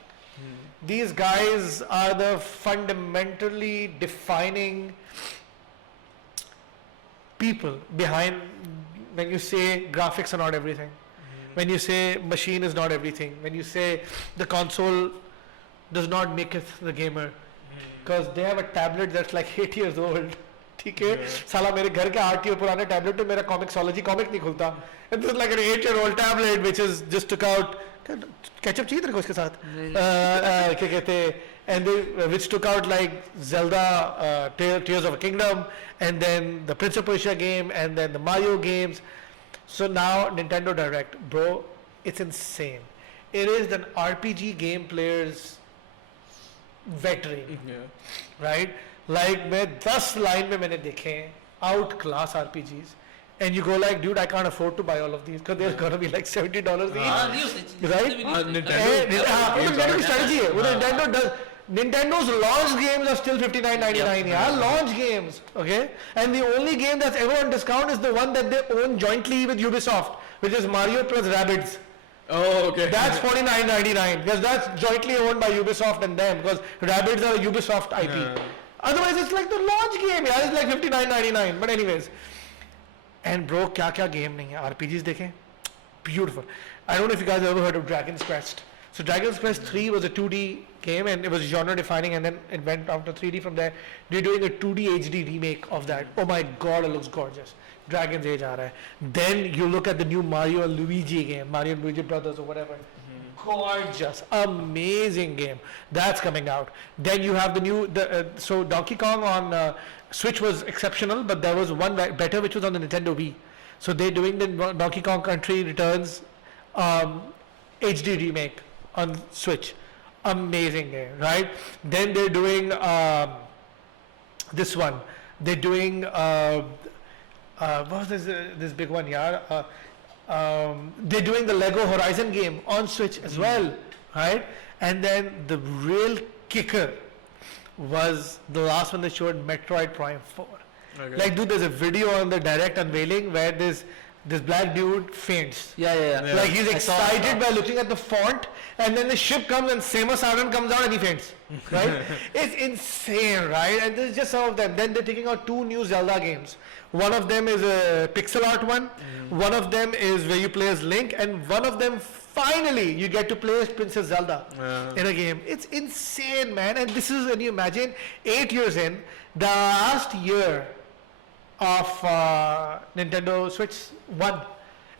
These guys are the fundamentally defining people behind when you say graphics are not everything, when you say machine is not everything, when you say the console does not make it the gamer, because they have a tablet that's like 8 years old, ठीक है साला मेरे घर के 8 year पुराने tablet पे मेरा कॉमिक्सोलॉजी comic नहीं खुलता and this like an 8-year-old tablet which is just took out ketchup चाहिए तेरे को इसके साथ क्या कहते and they which took out like Zelda Tears of a Kingdom and then the Prince of Persia game and then the Mario games. So now Nintendo Direct, bro, it's insane. It is an RPG game player's wet dream, right? Like मैं 10 line में मैंने देखे outclass RPGs and you go like dude I can't afford to buy all of these because they're gonna be like $70 each, right? Nintendo strategy है वो Nintendo does. Nintendo's launch games are still $59.99. Yeah, launch games, okay. And the only game that's ever on discount is the one that they own jointly with Ubisoft, which is Mario plus Rabbids. Oh, okay. That's $49.99 because that's jointly owned by Ubisoft and them because Rabbids are a Ubisoft IP. Otherwise, it's like the launch game. Yeah, it's like $59.99. But anyways, and bro, क्या game नहीं है? RPGs देखें, beautiful. I don't know if you guys ever heard of Dragon's Quest. So Dragon's Quest 3 was a 2D game and it was genre defining and then it went out to 3D from there. They're doing a 2D HD remake of that. Oh my god, it looks gorgeous. Dragon's Age aa raha hai. Then you look at the new Mario and Luigi game, Mario and Luigi Brothers or whatever. Gorgeous, amazing game. That's coming out. Then you have the new, so Donkey Kong on Switch was exceptional, but there was one better which was on the Nintendo Wii. So they're doing the Donkey Kong Country Returns HD remake on Switch. Amazing game, right? Then they're doing this one. They're doing what was this big one, yeah? They're doing the Lego Horizon game on Switch as well, right? And then the real kicker was the last one they showed, Metroid Prime 4. Okay. Like, dude, there's a video on the direct unveiling where this black dude faints. Yeah. Like he's excited by looking at the font, and then the ship comes and Samus Aran comes out and he faints. Right? It's insane, right? And there's just some of them. Then they're taking out 2 new Zelda games. One of them is a pixel art one. One of them is where you play as Link, and one of them finally you get to play as Princess Zelda in a game. It's insane, man. And this is, when you imagine, 8 years in, the last year of Nintendo Switch 1,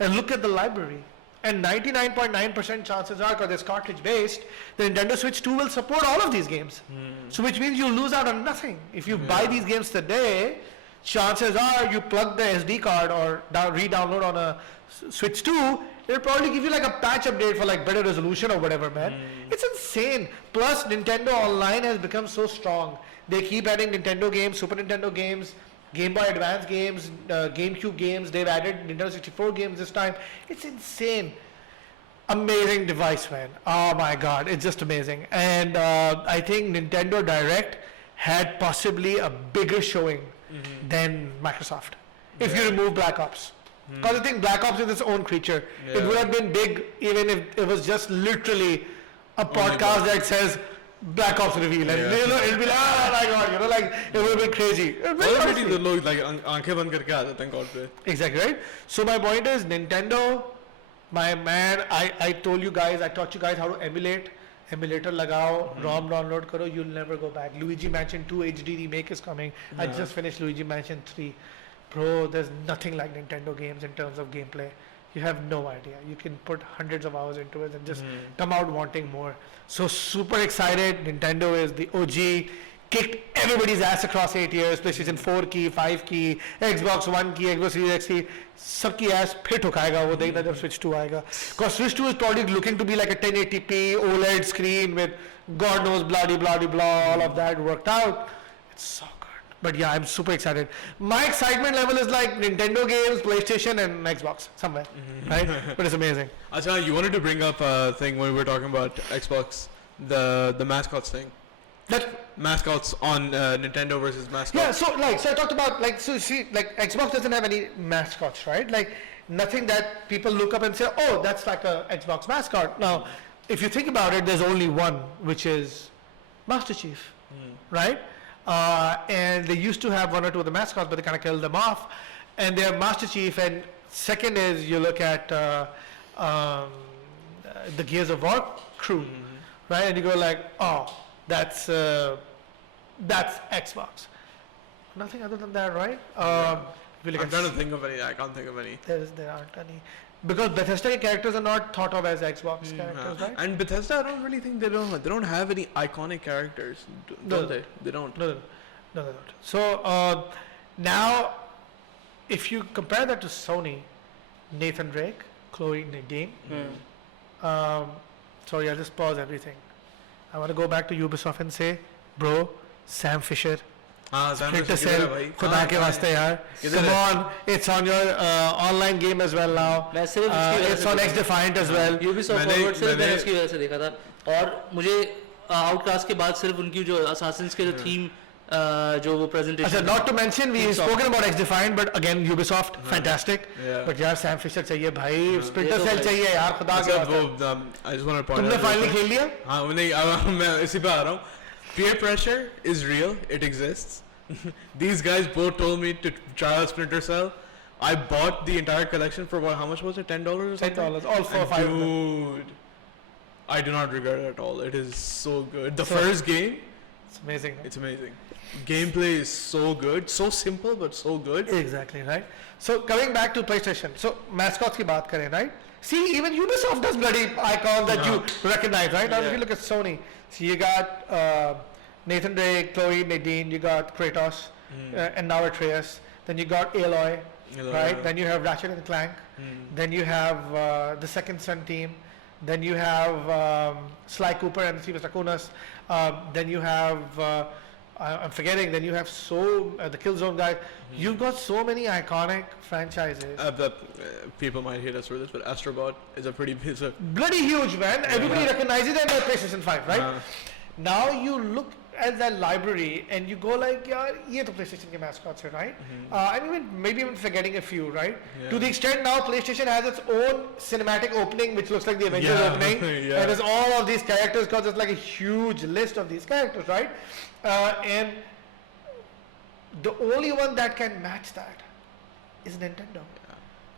and look at the library, and 99.9% chances are, because it's cartridge based, the Nintendo Switch 2 will support all of these games. So which means you lose out on nothing. If you buy these games today, chances are you plug the SD card or re-download on a Switch 2, it'll probably give you like a patch update for like better resolution or whatever, man. It's insane. Plus Nintendo Online has become so strong. They keep adding Nintendo games, Super Nintendo games, Game Boy Advance games, GameCube games. They've added Nintendo 64 games this time. It's insane. Amazing device, man. Oh my god, it's just amazing. And I think Nintendo Direct had possibly a bigger showing than Microsoft, if you remove Black Ops. Because I think Black Ops is its own creature. It would have been big even if it was just literally a podcast that says Black Ops reveal, and you know, it'll be like, oh my god, you know, like it would have been crazy. Exactly, right? So my point is, Nintendo, my man, I told you guys, I taught you guys how to emulate. Emulator lagao, ROM download karo, you'll never go back. Luigi Mansion 2 HD remake is coming. I just finished Luigi Mansion 3. Bro, there's nothing like Nintendo games in terms of gameplay. You have no idea. You can put hundreds of hours into it and just come out wanting more. So super excited. Nintendo is the OG. Kicked everybody's ass across 8 years. PlayStation 4 की, 5 की, Xbox One की, Xbox Series X की, सबकी ass फिर ठुकाएगा वो देखना जब Switch 2 आएगा. Because Switch 2 is probably looking to be like a 1080p OLED screen with God knows blah blah blah blah, all of that worked out. It's so good. But yeah, I'm super excited. My excitement level is like Nintendo games, PlayStation, and Xbox somewhere, right? But it's amazing. Acha, you wanted to bring up a thing when we were talking about Xbox, the mascots thing. That mascots on Nintendo versus mascots. Yeah, so I talked about see, Xbox doesn't have any mascots, right? Like nothing that people look up and say, oh, that's like a Xbox mascot. Now, if you think about it, there's only one, which is Master Chief, right? And they used to have one or two of the mascots, but they kind of killed them off. And they have Master Chief, and second is you look at the Gears of War crew, right? And you go like, oh, that's Xbox. Nothing other than that, right? We look I'm at trying to think of any. I can't think of any. there aren't any. Because Bethesda characters are not thought of as Xbox characters, right? And Bethesda, I don't really think they don't have any iconic characters, don't they? They don't. No, they don't. So now, if you compare that to Sony, Nathan Drake, Chloe Nadine. Sorry, I'll just pause everything. I want to go back to Ubisoft and say, bro, Sam Fisher. Splinter Cell, खुदा के वास्ते यार. Come on, it's on your online game as well now. मैं सिर्फ उसकी वजह It's से on देखा X Defiant as well. Ubisoft Forward सिर्फ मैंने उसकी वजह से देखा था और मुझे Outcast के बाद सिर्फ उनकी जो Assassins के जो थीम जो वो presentation. Not to mention we've spoken about X Defiant, but again Ubisoft fantastic. Yeah. But यार Sam Fisher चाहिए भाई, Splinter Cell चाहिए यार खुदा के वास्ते. I just want to point out. तुमने finally खेल लिया? हाँ मैं इसी पे आ रहा हूँ. Peer pressure is real. It exists. These guys both told me to try out Splinter Cell. I bought the entire collection for how much was it? $10 or something? $10, all 4 or 5 of them. Dude, I do not regret it at all. It is so good. The first game, It's amazing. it's amazing. Gameplay is so good, so simple but so good. Exactly, right? So coming back to PlayStation, so mascots की बात करें, right? See, even Ubisoft does bloody icons that you recognize, right? Now if you look at Sony, so you got Nathan Drake, Chloe Nadine, you got Kratos, and now Atreus. Then you got Aloy, right? Then you have Ratchet and Clank. Then you have the Second Son team. Then you have Sly Cooper and Steve Sakunas. Then you have I'm forgetting. Then you have the Killzone guy. You've got so many iconic franchises. People might hate us for this, but Astrobot is a pretty Bloody huge, man. Everybody recognizes them by PlayStation 5, right? Now you look at that library and you go like, yeah, ye to PlayStation ke mascots hai, right? And maybe even forgetting a few, right? To the extent now PlayStation has its own cinematic opening, which looks like the Avengers opening, and there's all of these characters because it's like a huge list of these characters, right? And the only one that can match that is Nintendo.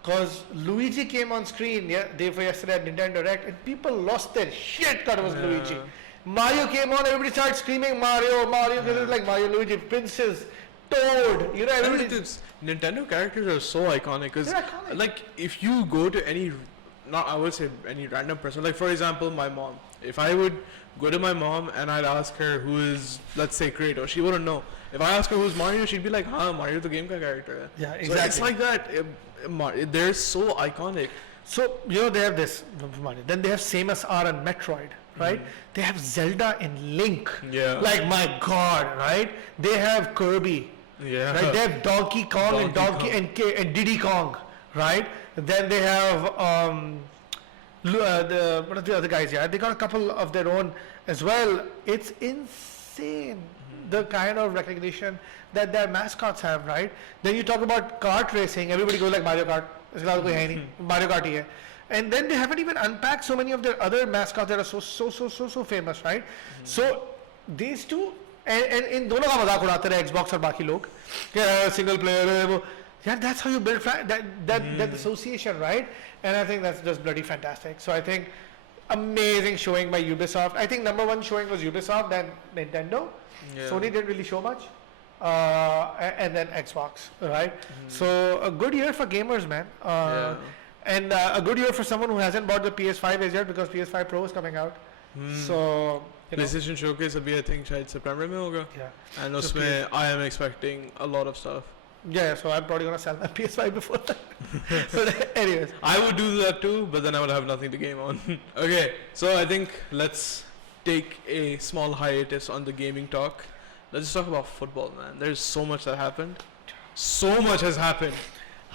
Because Luigi came on screen day for yesterday at Nintendo Direct, and people lost their shit because it was Luigi. Mario came on, everybody started screaming Mario, because it's like Mario, Luigi, Princess, Toad, everybody. Nintendo characters are so iconic because, like, if you go to any, I would say any random person, like for example, my mom. If I would go to my mom and I'd ask her who is, let's say, Kratos, she wouldn't know. If I ask her who's Mario, she'd be like, Mario the game ka character. Yeah, exactly. So it's like that. They're so iconic. So, they have this, then they have Samus Aran, Metroid, right? They have Zelda and Link. Yeah. Like, my God, right? They have Kirby. Yeah. Right? They have Donkey Kong and Diddy Kong, right? Then they have what are the other guys? Yeah, they got a couple of their own as well. It's insane the kind of recognition that their mascots have, right? Then you talk about kart racing. Everybody goes like Mario Kart. Mario Kart ही है. And then they haven't even unpacked so many of their other mascots that are so famous, right? So these two and in दोनों का मजाक उड़ाते रहे Xbox और बाकी लोग क्या single player है वो. Yeah, that's how you build that association, right? And I think that's just bloody fantastic. So I think amazing showing by Ubisoft. I think number one showing was Ubisoft, then Nintendo. Yeah. Sony didn't really show much. And then Xbox, right? So a good year for gamers, man. And a good year for someone who hasn't bought the PS5 as yet because PS5 Pro is coming out. So PlayStation Showcase abhi I think शायद September में होगा. Yeah. And उसमें I am expecting a lot of stuff. Yeah, so I'm probably gonna sell my PS5 before that. But anyways, I would do that too, but then I would have nothing to game on. Okay, so I think let's take a small hiatus on the gaming talk. Let's just talk about football, man. There's so much that happened. So much has happened.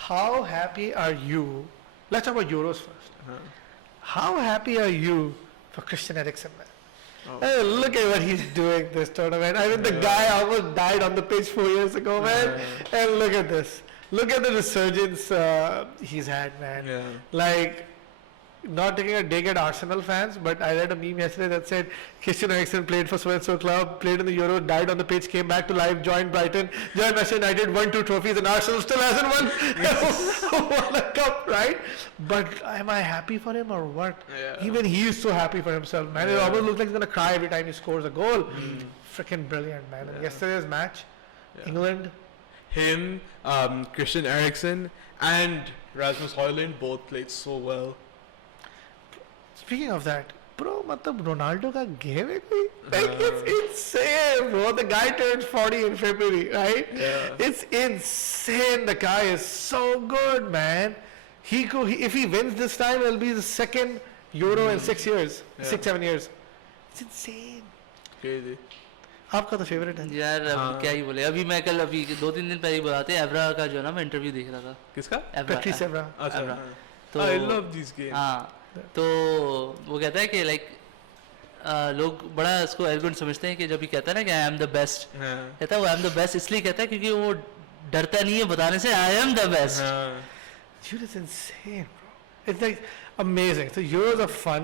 how happy are you? Let's talk about Euros first. How happy are you for Christian Eriksen, man? Hey, look at what he's doing this tournament. I mean, the guy almost died on the pitch 4 years ago, man. And look at this. Look at the resurgence he's had, man. Like, not taking a dig at Arsenal fans, but I read a meme yesterday that said Christian Eriksen played for so-and-so club, played in the Euro, died on the pitch, came back to life, joined Brighton, joined Manchester United, won 2 trophies, and Arsenal still hasn't won a cup, right? But am I happy for him or what? Even he is so happy for himself, man. It almost looks like he's going to cry every time he scores a goal. Freaking brilliant, man. And yesterday's match, England him, Christian Eriksen, and Rasmus Højlund both played so well. Speaking of that, bro, matlab Ronaldo ka game hai koi? Like it's insane, bro. The guy turns 40 in February, right? Yeah. It's insane. The guy is so good, man. If he wins this time, it'll be the second Euro in 6 years, Yeah. 6-7 years. It's insane. Crazy. आपका तो favourite है यार अब क्या ही बोले. अभी मैं कल अभी 2-3 दिन पहले बताते एवरा का जो है ना मैं इंटरव्यू देख रहा था. किसका? पैट्रिस एवरा. अच्छा. एवरा. तो I love these games. हाँ तो वो कहता है कि लाइक लोग बड़ा इसको एरोगेंट समझते हैं कि जब भी कहता है ना कि आई एम द बेस्ट, कहता है वो आई एम द बेस्ट इसलिए कहता है क्योंकि वो डरता नहीं है बताने से I am the best. Dude, it's insane, bro. It's like amazing. So Euros are fun.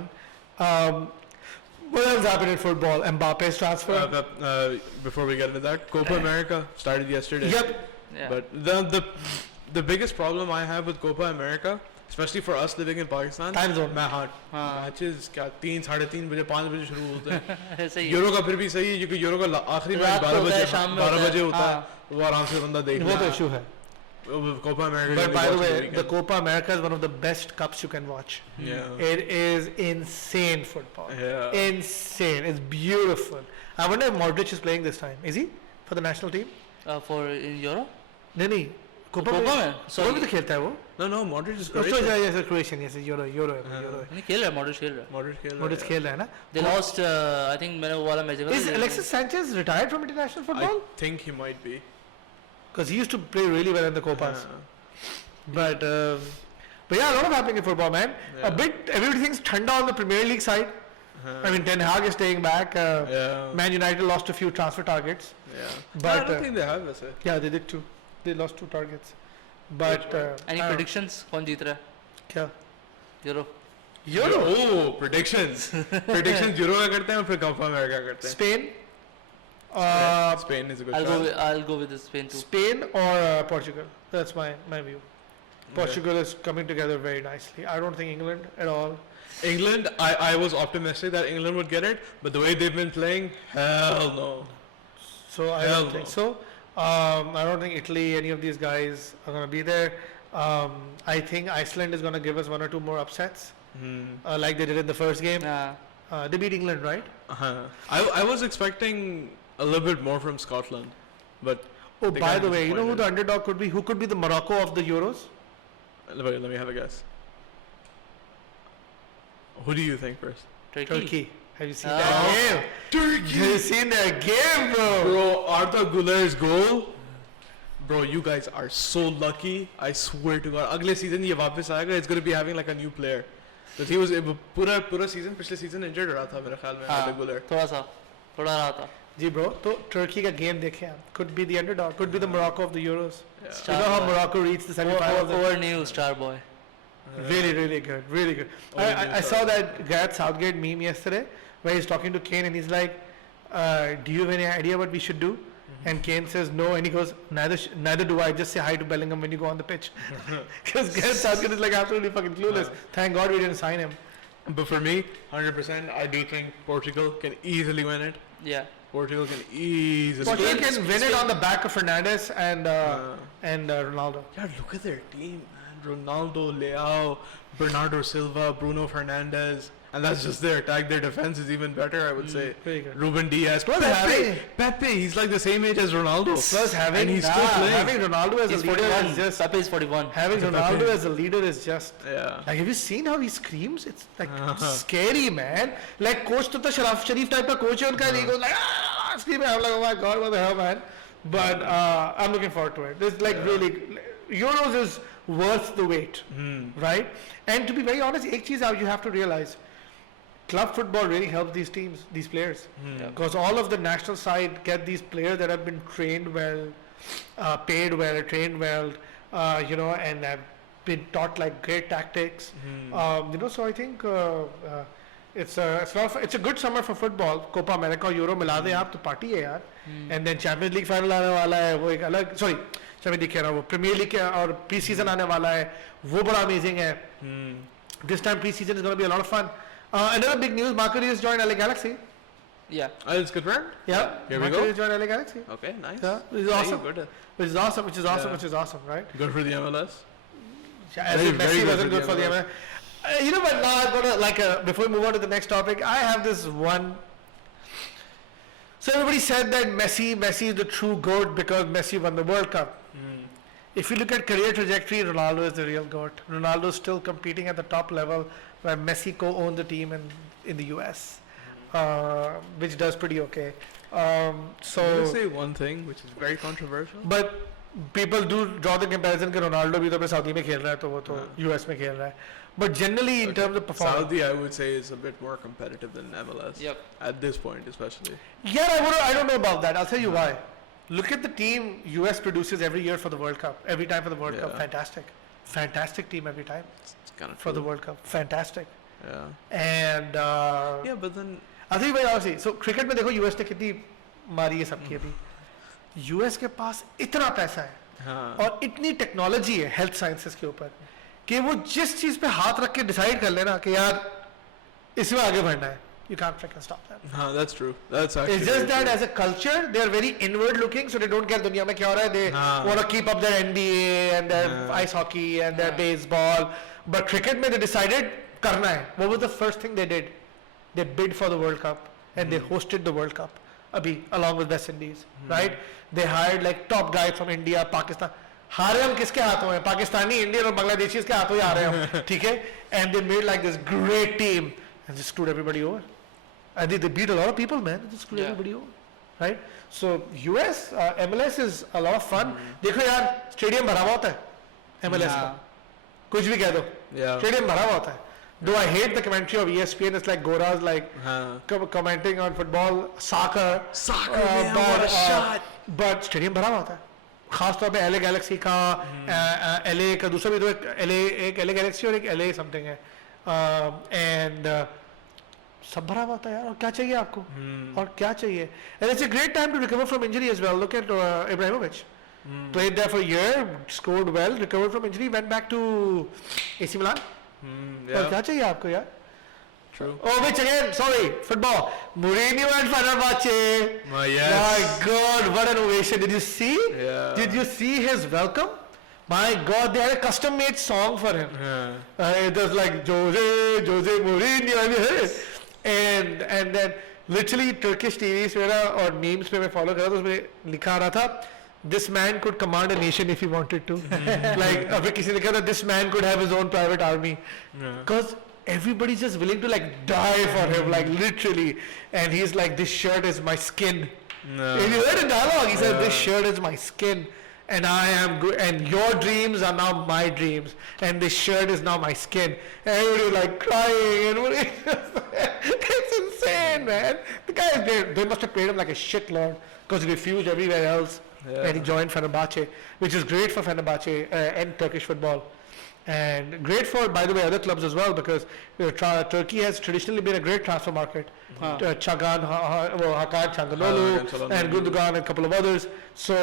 What else happened in football? Mbappe's transfer. Before we get into that, Copa America started yesterday. Yep. Yeah. But the biggest problem I have with Copa America, especially for us living in Pakistan, Time zone. Matches क्या 3-3:30 बजे 5 बजे शुरू होते हैं. ऐसे ही euro का फिर भी सही है क्योंकि यूरो का आखिरी मैच रात को 12 होता है, बजे शाम में 12 होता बजे है. होता है, वो आराम से बंदा देख वो लेता तो है. issue है. Copa America. But by the way, the Copa America is one of the best cups you can watch. Yeah. It is insane football. Yeah. Insane. It's beautiful. I wonder if Modric is playing this time. Is he for the national team? for in Euro. नहीं. Copa Copa में. में? Copa में तो खेलता है वो. No, Modric is Oh, great. sorry, yes, Croatian. Yes, Euro. नहीं खेल रहा है Modric खेल रहा है. Modric खेल रहा है. Modric खेल रहा है ना. They lost I think मैंने वो वाला मैच देखा. Is Alexis Sanchez retired from international football? I think he might be. Because he used to play really well in the Copas. But yeah, a lot of happening in football, man. Yeah. A bit, everything's thanda on the Premier League side. I mean, Ten Hag is staying back. Yeah. Man United lost a few transfer targets. Yeah. But I don't think they have वैसे. yeah, they did too. They lost 2 targets. But Any predictions कौन जीत रहा है क्या? Euro? Euro. Oh, predictions. Predictions Euro का करते हैं और फिर Copa America करते हैं. Spain. Spain is a good I'll go with the Spain too. Spain or Portugal. That's my view. Portugal is coming together very nicely. I don't think England at all. England, I was optimistic that England would get it, but the way they've been playing, hell no. So I Hell don't think no. so. I don't think Italy, any of these guys are going to be there. I think Iceland is going to give us 1 or 2 more upsets, like they did in the first game. They beat England, right? I was expecting a little bit more from Scotland, but Oh, they by kinda the way, you know who the disappointed. underdog could be? Who could be the Morocco of the Euros? Let me have a guess. Who do you think first? Turkey. Have you seen Oh. that game? Turkey! Have you seen that game, bro? Bro, Arda Güler's goal. Bro, you guys are so lucky. I swear to God. अगले season ये वापस आएगा. It's going to be having like a new player. But he was पूरा season पिछले season injured रहा था मेरे ख्याल में Arda Güler. थोड़ा रहा था. जी bro, तो Turkey का game देखे आप. Could be the underdog. Could be the Morocco of the Euros. Yeah. You know how Morocco reached the semi-finals? Over new star boy. Really, really good. Really good. I saw that Gareth Southgate meme yesterday where he's talking to Kane and he's like, do you have any idea what we should do? And Kane says no, and he goes, neither do I. Just say hi to Bellingham when you go on the pitch. Because Gareth Southgate is like absolutely fucking clueless. Thank God we didn't sign him. But for me, 100%, I do think Portugal can easily win it. Yeah. Portugal can easily Portugal win it. can win it on the back of Fernandes and Ronaldo. Yeah, look at their team, man. Ronaldo, Leao, Bernardo Silva, Bruno Fernandes. And that's just their attack. Their defense is even better, I would say. Very good. Ruben Diaz. Plus Pepe, he's like the same age as Ronaldo. Plus having and he's still playing. having Ronaldo as He's a leader 41. is just Pepe is 41. having Ronaldo as a leader is just Yeah. like, have you seen how he screams? It's like scary, man. Like coach to the Sharif type of coach and he goes like screaming. I'm like, oh my god, what the hell, man. But I'm looking forward to it. This like really Euros is worth the wait, right? And to be very honest, एक चीज you have to realize. Club football really helps these teams, these players, because all of the national side get these players that have been trained well, paid well, trained well, and have been taught like great tactics. So I think it's a good summer for football. Copa America, Euro मिला दे आप तो party है यार. And then Champions League final आने वाला है वो एक अलग Champions League कह रहा हूँ वो Premier League और pre-season आने वाला है वो बड़ा amazing है. This time pre-season is going to be a lot of fun. Another big news, Marco Reus joined LA Galaxy. Yeah. It's confirmed? Yeah. Here we Marquez go. will join LA Galaxy. Okay, nice. Yeah, which is Very awesome. Good. Which is awesome. Which is awesome. Yeah. Which is awesome, right? Good for the MLS. As Very, if very Messi good wasn't for good the for the MLS. MLS. You know what? Now I'm gonna before we move on to the next topic, I have this one. So everybody said that Messi is the true GOAT because Messi won the World Cup. If you look at career trajectory, Ronaldo is the real GOAT. Ronaldo is still competing at the top level, where Messi co-owns the team in the US, which does pretty okay. I'm gonna say one thing which is very controversial. But people do draw the comparison कि Ronaldo भी तो अपने Saudi में खेल रहा है तो वो तो US में खेल रहा है. But generally in terms of performance, Saudi I would say is a bit more competitive than MLS. Yep. At this point especially. yeah, I don't know about that. I'll tell you why. Look at the team US produces every year for the World Cup. Every time for the World Cup, Yeah. fantastic team every time It's kind of for the World Cup, fantastic. Yeah. And Yeah, but then I'll tell you very honestly. So cricket में देखो US ने कितनी मारी है सबकी अभी. US के पास इतना पैसा है हाँ. और इतनी टेक्नोलॉजी है हेल्थ साइंसेस के ऊपर कि वो जिस चीज पे हाथ रख के डिसाइड कर लेना कि यार इसमें आगे बढ़ना है. You can't freaking stop that. That's true. That's actually It's just very that true. as a culture, they are very inward looking, so they don't care दुनिया में क्या हो रहा है. They want to keep up their NBA and their ice hockey and their baseball. But cricket में they decided करना है. What was the first thing they did? They bid for the World Cup and they hosted the World Cup. अभी along with West Indies, right? They hired like top guys from India, Pakistan. हारे हम किसके हाथों हैं? Pakistani, Indian और बांग्लादेशी के हाथों ही आ रहे हैं हम, ठीक है? And they made like this great team and just screwed everybody over. And they beat a lot of people, man. They just screwed everybody over, right? So US, MLS is a lot of fun. देखो यार, stadium भरा हुआ होता है MLS का. कुछ भी कह दो. Yeah. Stadium भरा हुआ होता है. Though I hate the commentary of ESPN, it's like Gora's like commenting on football, soccer. Man, what a shot. But stadium भरा हुआ होता है. खास तौर पे LA Galaxy का, LA का दूसरा भी तो एक LA Galaxy और एक LA something है. And सब भरा हुआ था यार. और क्या चाहिए आपको? और क्या चाहिए? And it's a great time to recover from injury as well. Look at Ibrahimovic. Played there for a year, scored well, recovered from injury, went back to AC Milan. और क्या चाहिए आपको यार? True. Oh, which again? Sorry, football. Mourinho and Fenerbahce. Yes. My God, what an ovation! Did you see? Yeah. Did you see his welcome? My God, they had a custom-made song for him. It was like Jose Mourinho. Have you heard it? And then literally Turkish TVs और memes पे मैं follow कर रहा था, उसमें लिखा रहा था, this man could command a nation if he wanted to. Like अभी किसी ने कहा था, this man could have his own private army. Because everybody's just willing to like die for him, like literally. And he's like, this shirt is my skin. And you heard the dialogue. He said, this shirt is my skin. And I am good, and your dreams are now my dreams, and this shirt is now my skin. And everybody like crying, and it's insane, man. The guy, they must have paid him like a shitlord because he refused everywhere else, and he joined Fenerbahce, which is great for Fenerbahce and Turkish football. And great for, by the way, other clubs as well, because Turkey has traditionally been a great transfer market. Hakan Çalhanoğlu and Gundogan and a couple of others. So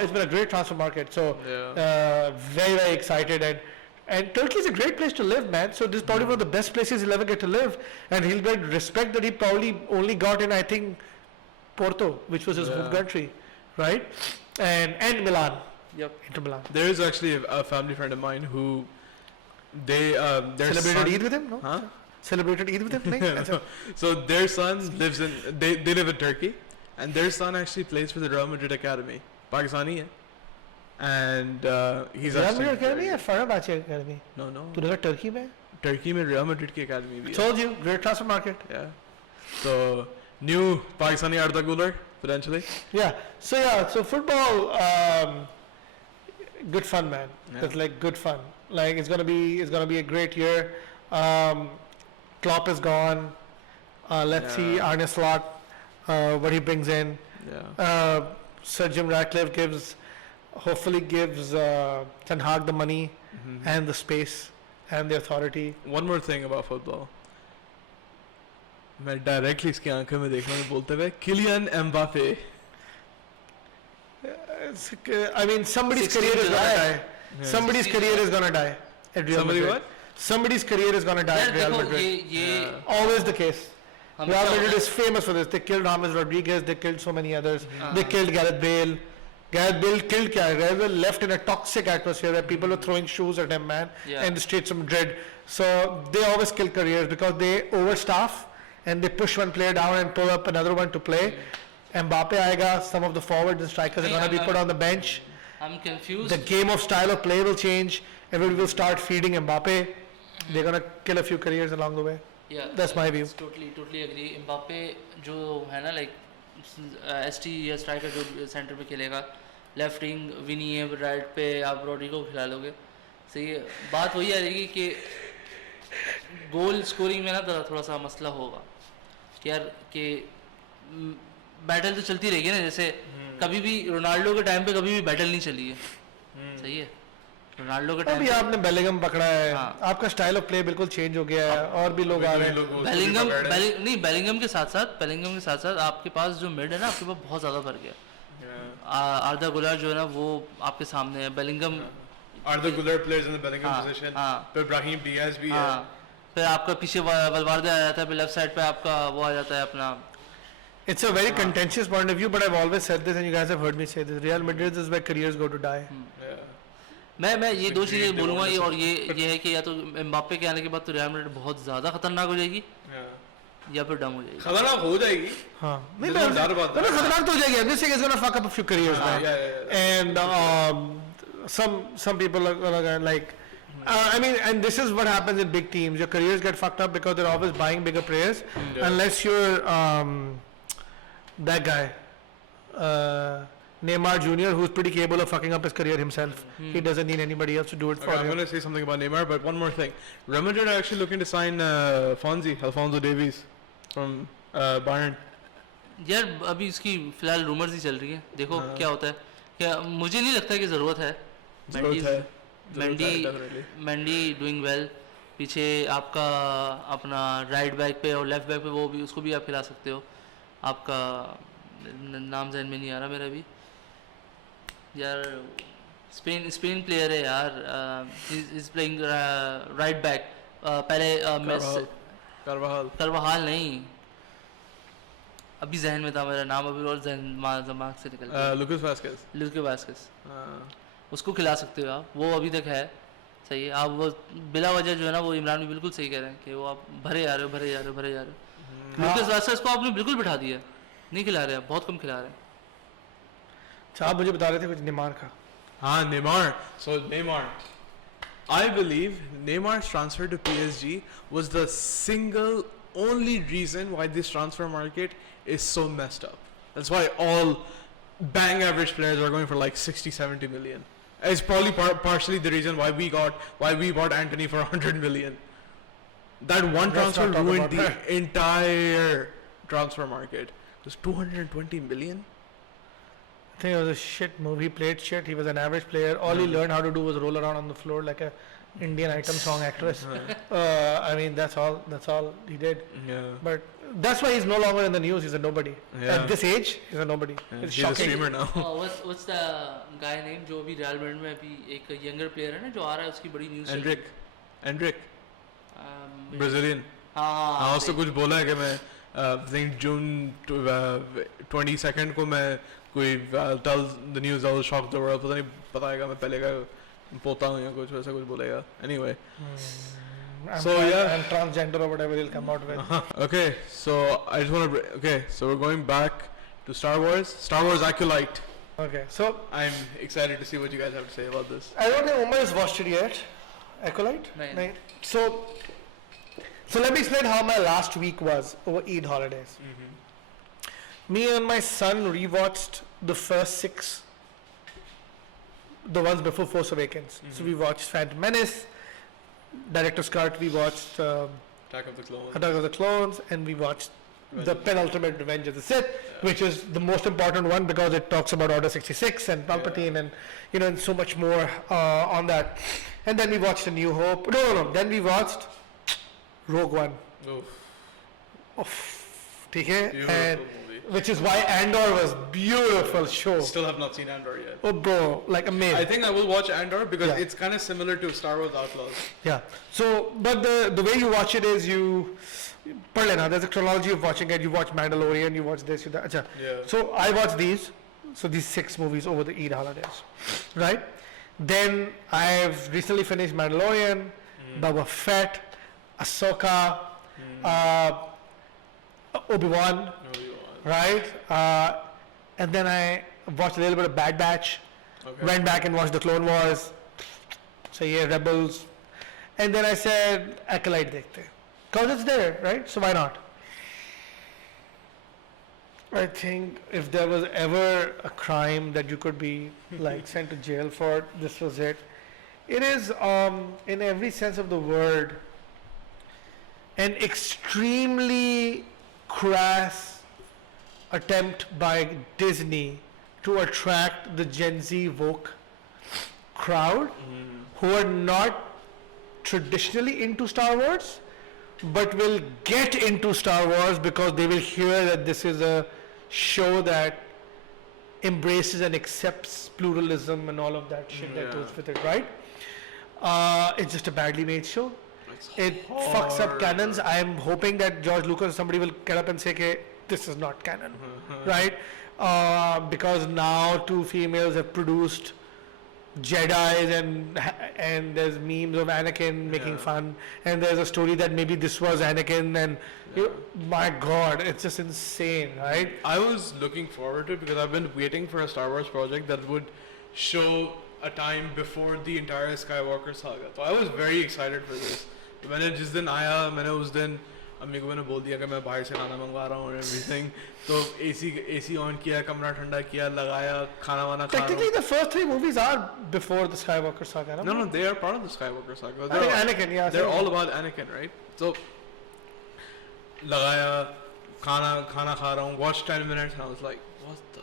it's been a great transfer market. So very, very excited. And Turkey is a great place to live, man. So this is probably one of the best places he'll ever get to live. And he'll get respect that he probably only got in, I think, Porto, which was his home country, right? And Milan. Yep. Inter Milan. There is actually a family friend of mine who their Celebrated son, Eid with him? No? Huh? Celebrated Eid with him? Nahin? So their son lives in they live in Turkey, and their son actually plays for the Real Madrid academy. Pakistani hai. And he's Real actually Madrid Academy or Fenerbahce Academy? No. तूने कहा Turkey में? Turkey में Real Madrid की academy भी है. Told you, great transfer market. Yeah. So new Pakistani Arda Guler potentially. Yeah. So football, good fun, man. Yeah. It's like good fun. Like it's gonna be a great year. Klopp is gone. Let's see Arne Slot, what he brings in. Yeah. Sir Jim Ratcliffe hopefully gives Ten Hag the money and the space and the authority. One more thing about football. मैं directly इसकी आंखों में देख रहा हूँ बोलते हुए Kylian Mbappe. I mean, somebody's career is gonna die. Somebody's career is gonna die at Real Madrid. What? Somebody's career is gonna die at Real Madrid. Always the case. Real Madrid is famous for this. They killed James Rodriguez. They killed so many others. They killed Gareth Bale. Gareth Bale killed Gareth Bale left in a toxic atmosphere where people were throwing shoes at him, man, in the streets of Madrid. So they always kill careers because they overstaff and they push one player down and pull up another one to play. Mbappe aega, some of the forwards and strikers are going to be put on the bench. I'm confused. The game of style of play will change. Everybody will start feeding Mbappe. They're going to kill a few careers along the way. Yeah, that's my view. Totally agree. Mbappe जो है ना like ST या striker जो center पे खेलेगा, left wing विनी है, right पे आप रोड्रिगो खिला लोगे, सही है. बात वही आ रहेगी कि गोल स्कोरिंग में ना थोड़ा सा मसला होगा कि यार कि बैटल तो चलती रहेगी ना, जैसे कभी भी रोनाल्डो के टाइम पे कभी भी बैटल नहीं चली है, सही है. रोनाल्डो के टाइम अभी आपने बेलिंगम पकड़ा है, आपका स्टाइल ऑफ प्ले बिल्कुल चेंज हो गया है और भी लोग आ रहे हैं. बेलिंगम के साथ साथ आपके पास जो मिड है ना, आपके पास बहुत ज़्यादा भर गया. आर्दा गुलर जो है ना वो आपके सामने है. Bellingham Arda Güler plays in the Bellingham position. फिर Brahim Diaz भी है. फिर आपका पीछे वलवार्डे आ जाता है, फिर लेफ्ट साइड पे आपका वो आ जाता है अपना. It's a very contentious point of view, but I've always said this and you guys have heard me say this. Real Madrid is where careers go to die. मैं ये दो चीज़ें बोलूँगा, ये और ये है कि या तो एम्बाप्पे के आने के बाद तो रियल मैड्रिड बहुत ज़्यादा खतरनाक हो जाएगी या फिर डम हो जाएगी. खतरनाक हो जाएगी. हाँ नहीं खतरनाक तो हो जाएगी. This thing is gonna fuck up a few careers, and some people are gonna like. I mean, and this is what happens in big teams. Your careers get fucked up because they're always buying bigger players, unless you're that guy. Neymar Jr., who's pretty capable of fucking up his career himself. He doesn't need anybody else to do it for him. I'm going to say something about Neymar, but one more thing. Real Madrid are actually looking to sign Alphonso Davies from Bayern. यार अभी इसकी फिलहाल rumours ही चल रही है, देखो क्या होता है. क्या मुझे नहीं लगता कि ज़रूरत है. Mandy doing well. पीछे आपका अपना राइट बैक पे और लेफ्ट बैक पे वो भी, उसको भी आप खिला सकते हो. आपका नाम जहन में नहीं आ रहा मेरा भी यार. स्पेन प्लेयर है यार, इज प्लेइंग राइट बैक. पहले करवाहाल नहीं, अभी जहन में था मेरा नाम, अभी और दिमाग से निकल गया. Lucas Vazquez. उसको खिला सकते हो आप, वो अभी तक है, सही है. आप वो बिला वजह जो है ना, वो इमरान भी बिल्कुल सही कह रहे हैं कि वो आप भरे जा रहे हो. लुकास वास्केस को आपने बिल्कुल बिठा दिया, नहीं खिला रहे, बहुत कम खिला रहे. अच्छा आप मुझे बता रहे थे कुछ नेमार का. हाँ Neymar. So Neymar, I believe Neymar's transfer to PSG was the single only reason why this transfer market is so messed up. That's why all bang average players are going for like 60-70 million. It's probably partially the reason why we bought Antony for 100 million. That one transfer ruined the entire transfer market. It was 220 million. I think it was a shit move. He played shit. He was an average player. All he learned how to do was roll around on the floor like a Indian item song actress. I mean, that's all he did. Yeah. But that's why he's no longer in the news. He's a nobody. At this age, he's a nobody. It's he's shocking. a streamer now. What's the guy name जो अभी Real Madrid में अभी एक younger player है ना जो आ रहा है, उसकी बड़ी news. Hendrick. Brazilian. हाँ उसने कुछ बोला है कि मैं think June 22nd को मैं कोई tell the news that will shock the world. पता नहीं बताएगा, मैं पहले का पोता हूँ या कुछ वैसा कुछ बोलेगा. Anyway. I'm transgender or whatever he'll come out with. Okay, so I just want to. Okay, so we're going back to Star Wars Acolyte. Okay, so I'm excited to see what you guys have to say about this. I don't think Umar has watched it yet. Acolyte. No. So let me explain how my last week was over Eid holidays. Me and my son rewatched the first 6, the ones before Force Awakens. So we watched Phantom Menace, Director's Cut, we watched Attack of the Clones, and we watched the penultimate Revenge of the Sith, which is the most important one because it talks about Order 66 and Palpatine and and so much more on that. And then we watched A New Hope. No. Then we watched Rogue One. And which is why Andor was beautiful show. Still have not seen Andor yet. Oh bro, like amazing. I think I will watch Andor because it's kind of similar to Star Wars Outlaws. Yeah. So, but the way you watch it is you पढ़ लेना. There's a chronology of watching it. You watch Mandalorian, you watch this, you that. अच्छा. Yeah. So I watched these. So these 6 movies over the Eid holidays, right? Then I've recently finished Mandalorian, Boba Fett, Ahsoka, Obi-Wan, right? And then I watched a little bit of Bad Batch. Okay. Went back and watched the Clone Wars. So yeah, Rebels. And then I said, Acolyte dekhte. Because it's there, right? So why not? I think if there was ever a crime that you could be like sent to jail for, this was it. It is, in every sense of the word, an extremely crass attempt by Disney to attract the Gen Z woke crowd who are not traditionally into Star Wars but will get into Star Wars because they will hear that this is a show that embraces and accepts pluralism and all of that shit that goes with it, right? It's just a badly made show. It fucks up canons. I'm hoping that George Lucas, somebody will get up and say, okay, this is not canon, right? Because now 2 females have produced Jedis and there's memes of Anakin making fun, and there's a story that maybe this was Anakin, and my God, it's just insane, right? I was looking forward to it because I've been waiting for a Star Wars project that would show a time before the entire Skywalker saga. So I was very excited for this. मैंने जिस दिन आया मैंने उस दिन अम्मी को मैंने बोल दिया कि मैं बाहर से खाना मंगवा रहा हूँ everything. तो AC ऑन किया, कमरा ठंडा किया, लगाया, खाना वाना खा रहा हूँ. Technically, the first 3 movies are before the Skywalker saga. No, they are part of the Skywalker saga. I mean, Anakin, yeah. They're all about Anakin, right? So लगाया, खाना खा रहा हूँ, watched 10 minutes and I was like, what the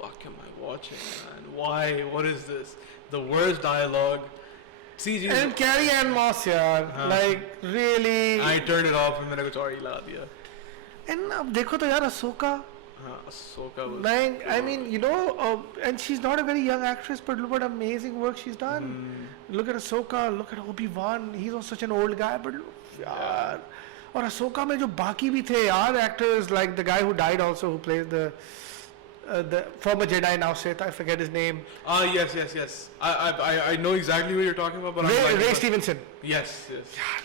fuck am I watching, man? Why? What is this? The worst dialogue. CG. And Carrie Ann Moss, yaar, like really. I turned it off and मैंने कुछ और ही लगा दिया. And अब देखो तो यार Ahsoka. Ahsoka was. Like, I mean, you know, and she's not a very young actress, but look what amazing work she's done. Look at Ahsoka, look at Obi-Wan. He's not such an old guy, but yaar. और Ahsoka में जो बाकी भी थे यार actors, like the guy who died also, who plays the former Jedi now Sith, I forget his name. Yes. I know exactly what you're talking about, but Ray Stevenson. Yes.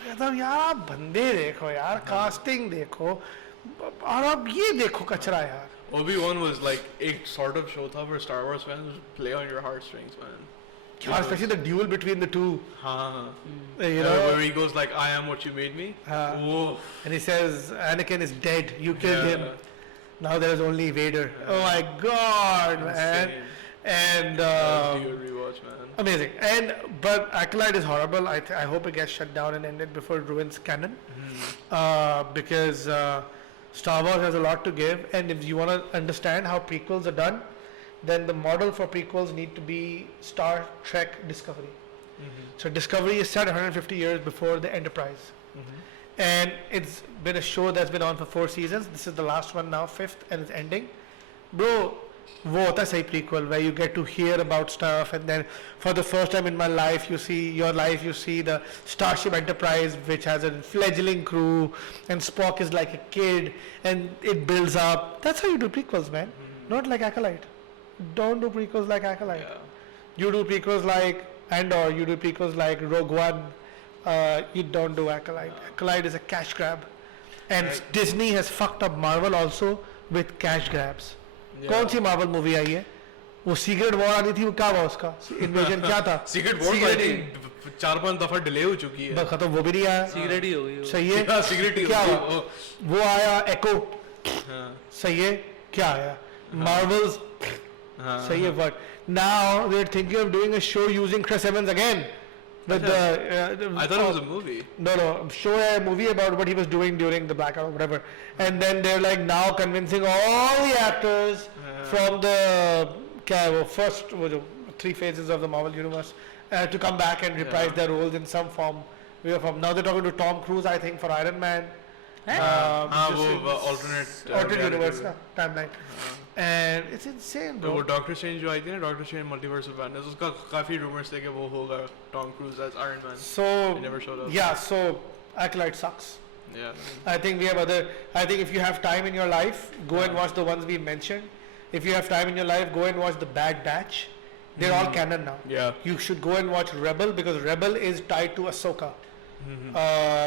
मतलब यार बंदे देखो यार, casting देखो, और अब ये देखो कचरा यार. Obi-Wan was like a sort of show था for Star Wars fans to play on your heartstrings, man. Yeah, especially the duel between the two. You know, where he goes like, "I am what you made me." And he says, "Anakin is dead. You killed him. Now there is only Vader." Oh my God, man! And rewatch, man. Amazing. But Acolyte is horrible. I hope it gets shut down and ended before it ruins canon, because Star Wars has a lot to give, and if you want to understand how prequels are done, then the model for prequels need to be Star Trek Discovery. So Discovery is set 150 years before the Enterprise, and it's been a show that's been on for 4 seasons. This is the last one now, 5th, and it's ending. Bro, वो होता है सही prequel where you get to hear about stuff, and then for the first time in my life you see the Starship Enterprise, which has a fledgling crew, and Spock is like a kid, and it builds up. That's how you do prequels, man. Not like Acolyte. Don't do prequels like Acolyte. You do prequels like Andor, you do prequels like Rogue One. You don't do Acolyte. Acolyte is a cash grab, and Disney has fucked up Marvel also with cash grabs. कौन सी Marvel movie आई है? वो Secret War आनी थी, वो क्या हुआ उसका? Invasion क्या था? Secret War 4-5 दफा डिले हो चुकी है. खत्म वो भी नहीं आया. Secret ही हो गई. सही है. Secret ही क्या हुआ? वो आया Echo. सही है. क्या आया? Marvels. सही है. But now they're thinking of doing a show using Chris Evans again. I thought it was a movie. No, show a movie about what he was doing during the blackout or whatever, and then they're like now convincing all the actors from the first 3 phases of the Marvel universe to come back and reprise their roles in some form. Now they're talking to Tom Cruise, I think, for Iron Man. alternate universe timeline. And it's insane, bro. वो Doctor Strange जो आई थी ना, Doctor Strange Multiverse of Madness, उसका काफी rumors थे कि वो होगा Tom Cruise as Iron Man. So he never showed up. Yeah, so Acolyte sucks. Yeah. I think we have other. I think if you have time in your life, go and watch the ones we mentioned. If you have time in your life, go and watch the Bad Batch. They're all canon now. Yeah. You should go and watch Rebel because Rebel is tied to Ahsoka.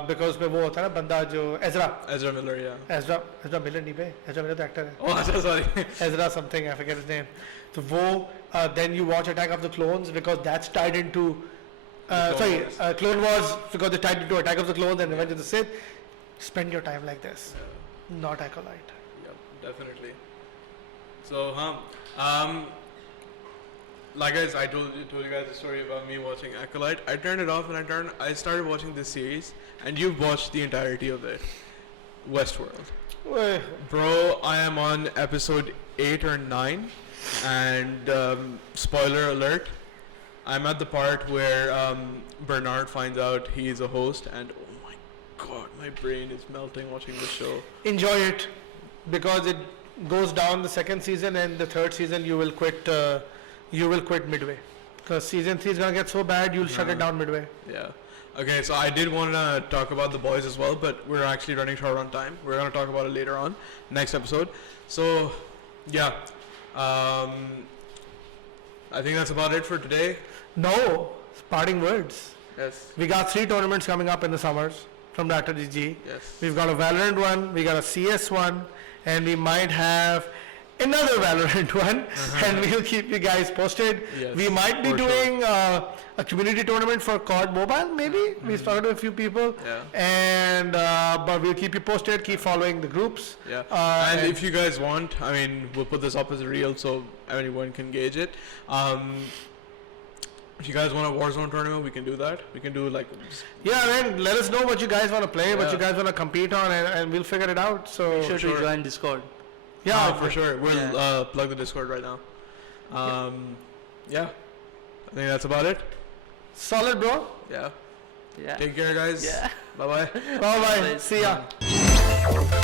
Because में वो होता है ना बंदा जो Ezra Miller, yeah. Ezra Miller नहीं बे Ezra Miller तो actor है. Oh, sorry. Ezra something, I forget his name. So वो then you watch Attack of the Clones because that's tied into Clone Wars because they tied into Attack of the Clones and Revenge of the Sith. Spend your time like this, not Acolyte. Yep, definitely. So, like I told you guys the story about me watching Acolyte. I turned it off and I started watching this series, and you've watched the entirety of it, Westworld. Well, Bro, I am on episode 8 or 9, and spoiler alert, I'm at the part where Bernard finds out he is a host, and oh my god, my brain is melting watching the show. enjoy it because it goes down the second season and the third season you will quit. You will quit midway because season 3 is gonna get so bad you'll shut it down midway. Yeah. Okay, so I did want to talk about The Boys as well, but we're actually running short on time. We're going to talk about it later on, next episode. So, yeah. I think that's about it for today. No, parting words. Yes. We got 3 tournaments coming up in the summers from Dr. GG. Yes. We've got a Valorant one, we got a CS one, and we might have another Valorant one, and we'll keep you guys posted. Yes, we might be for doing a community tournament for COD Mobile, maybe. We've spoken to a few people. Yeah. And but we'll keep you posted. Keep following the groups. Yeah. And if you guys want, I mean, we'll put this up as a reel so anyone can gauge it. If you guys want a Warzone tournament, we can do that. We can do like... Yeah, man, let us know what you guys want to play, what Yeah. you guys want to compete on, and we'll figure it out. So Make sure to join Discord. yeah, for sure. We'll plug the Discord right now. Yeah. I think that's about it. solid, bro. Yeah. Yeah. Take care, guys. Yeah. Bye-bye. Bye bye. Bye. See ya.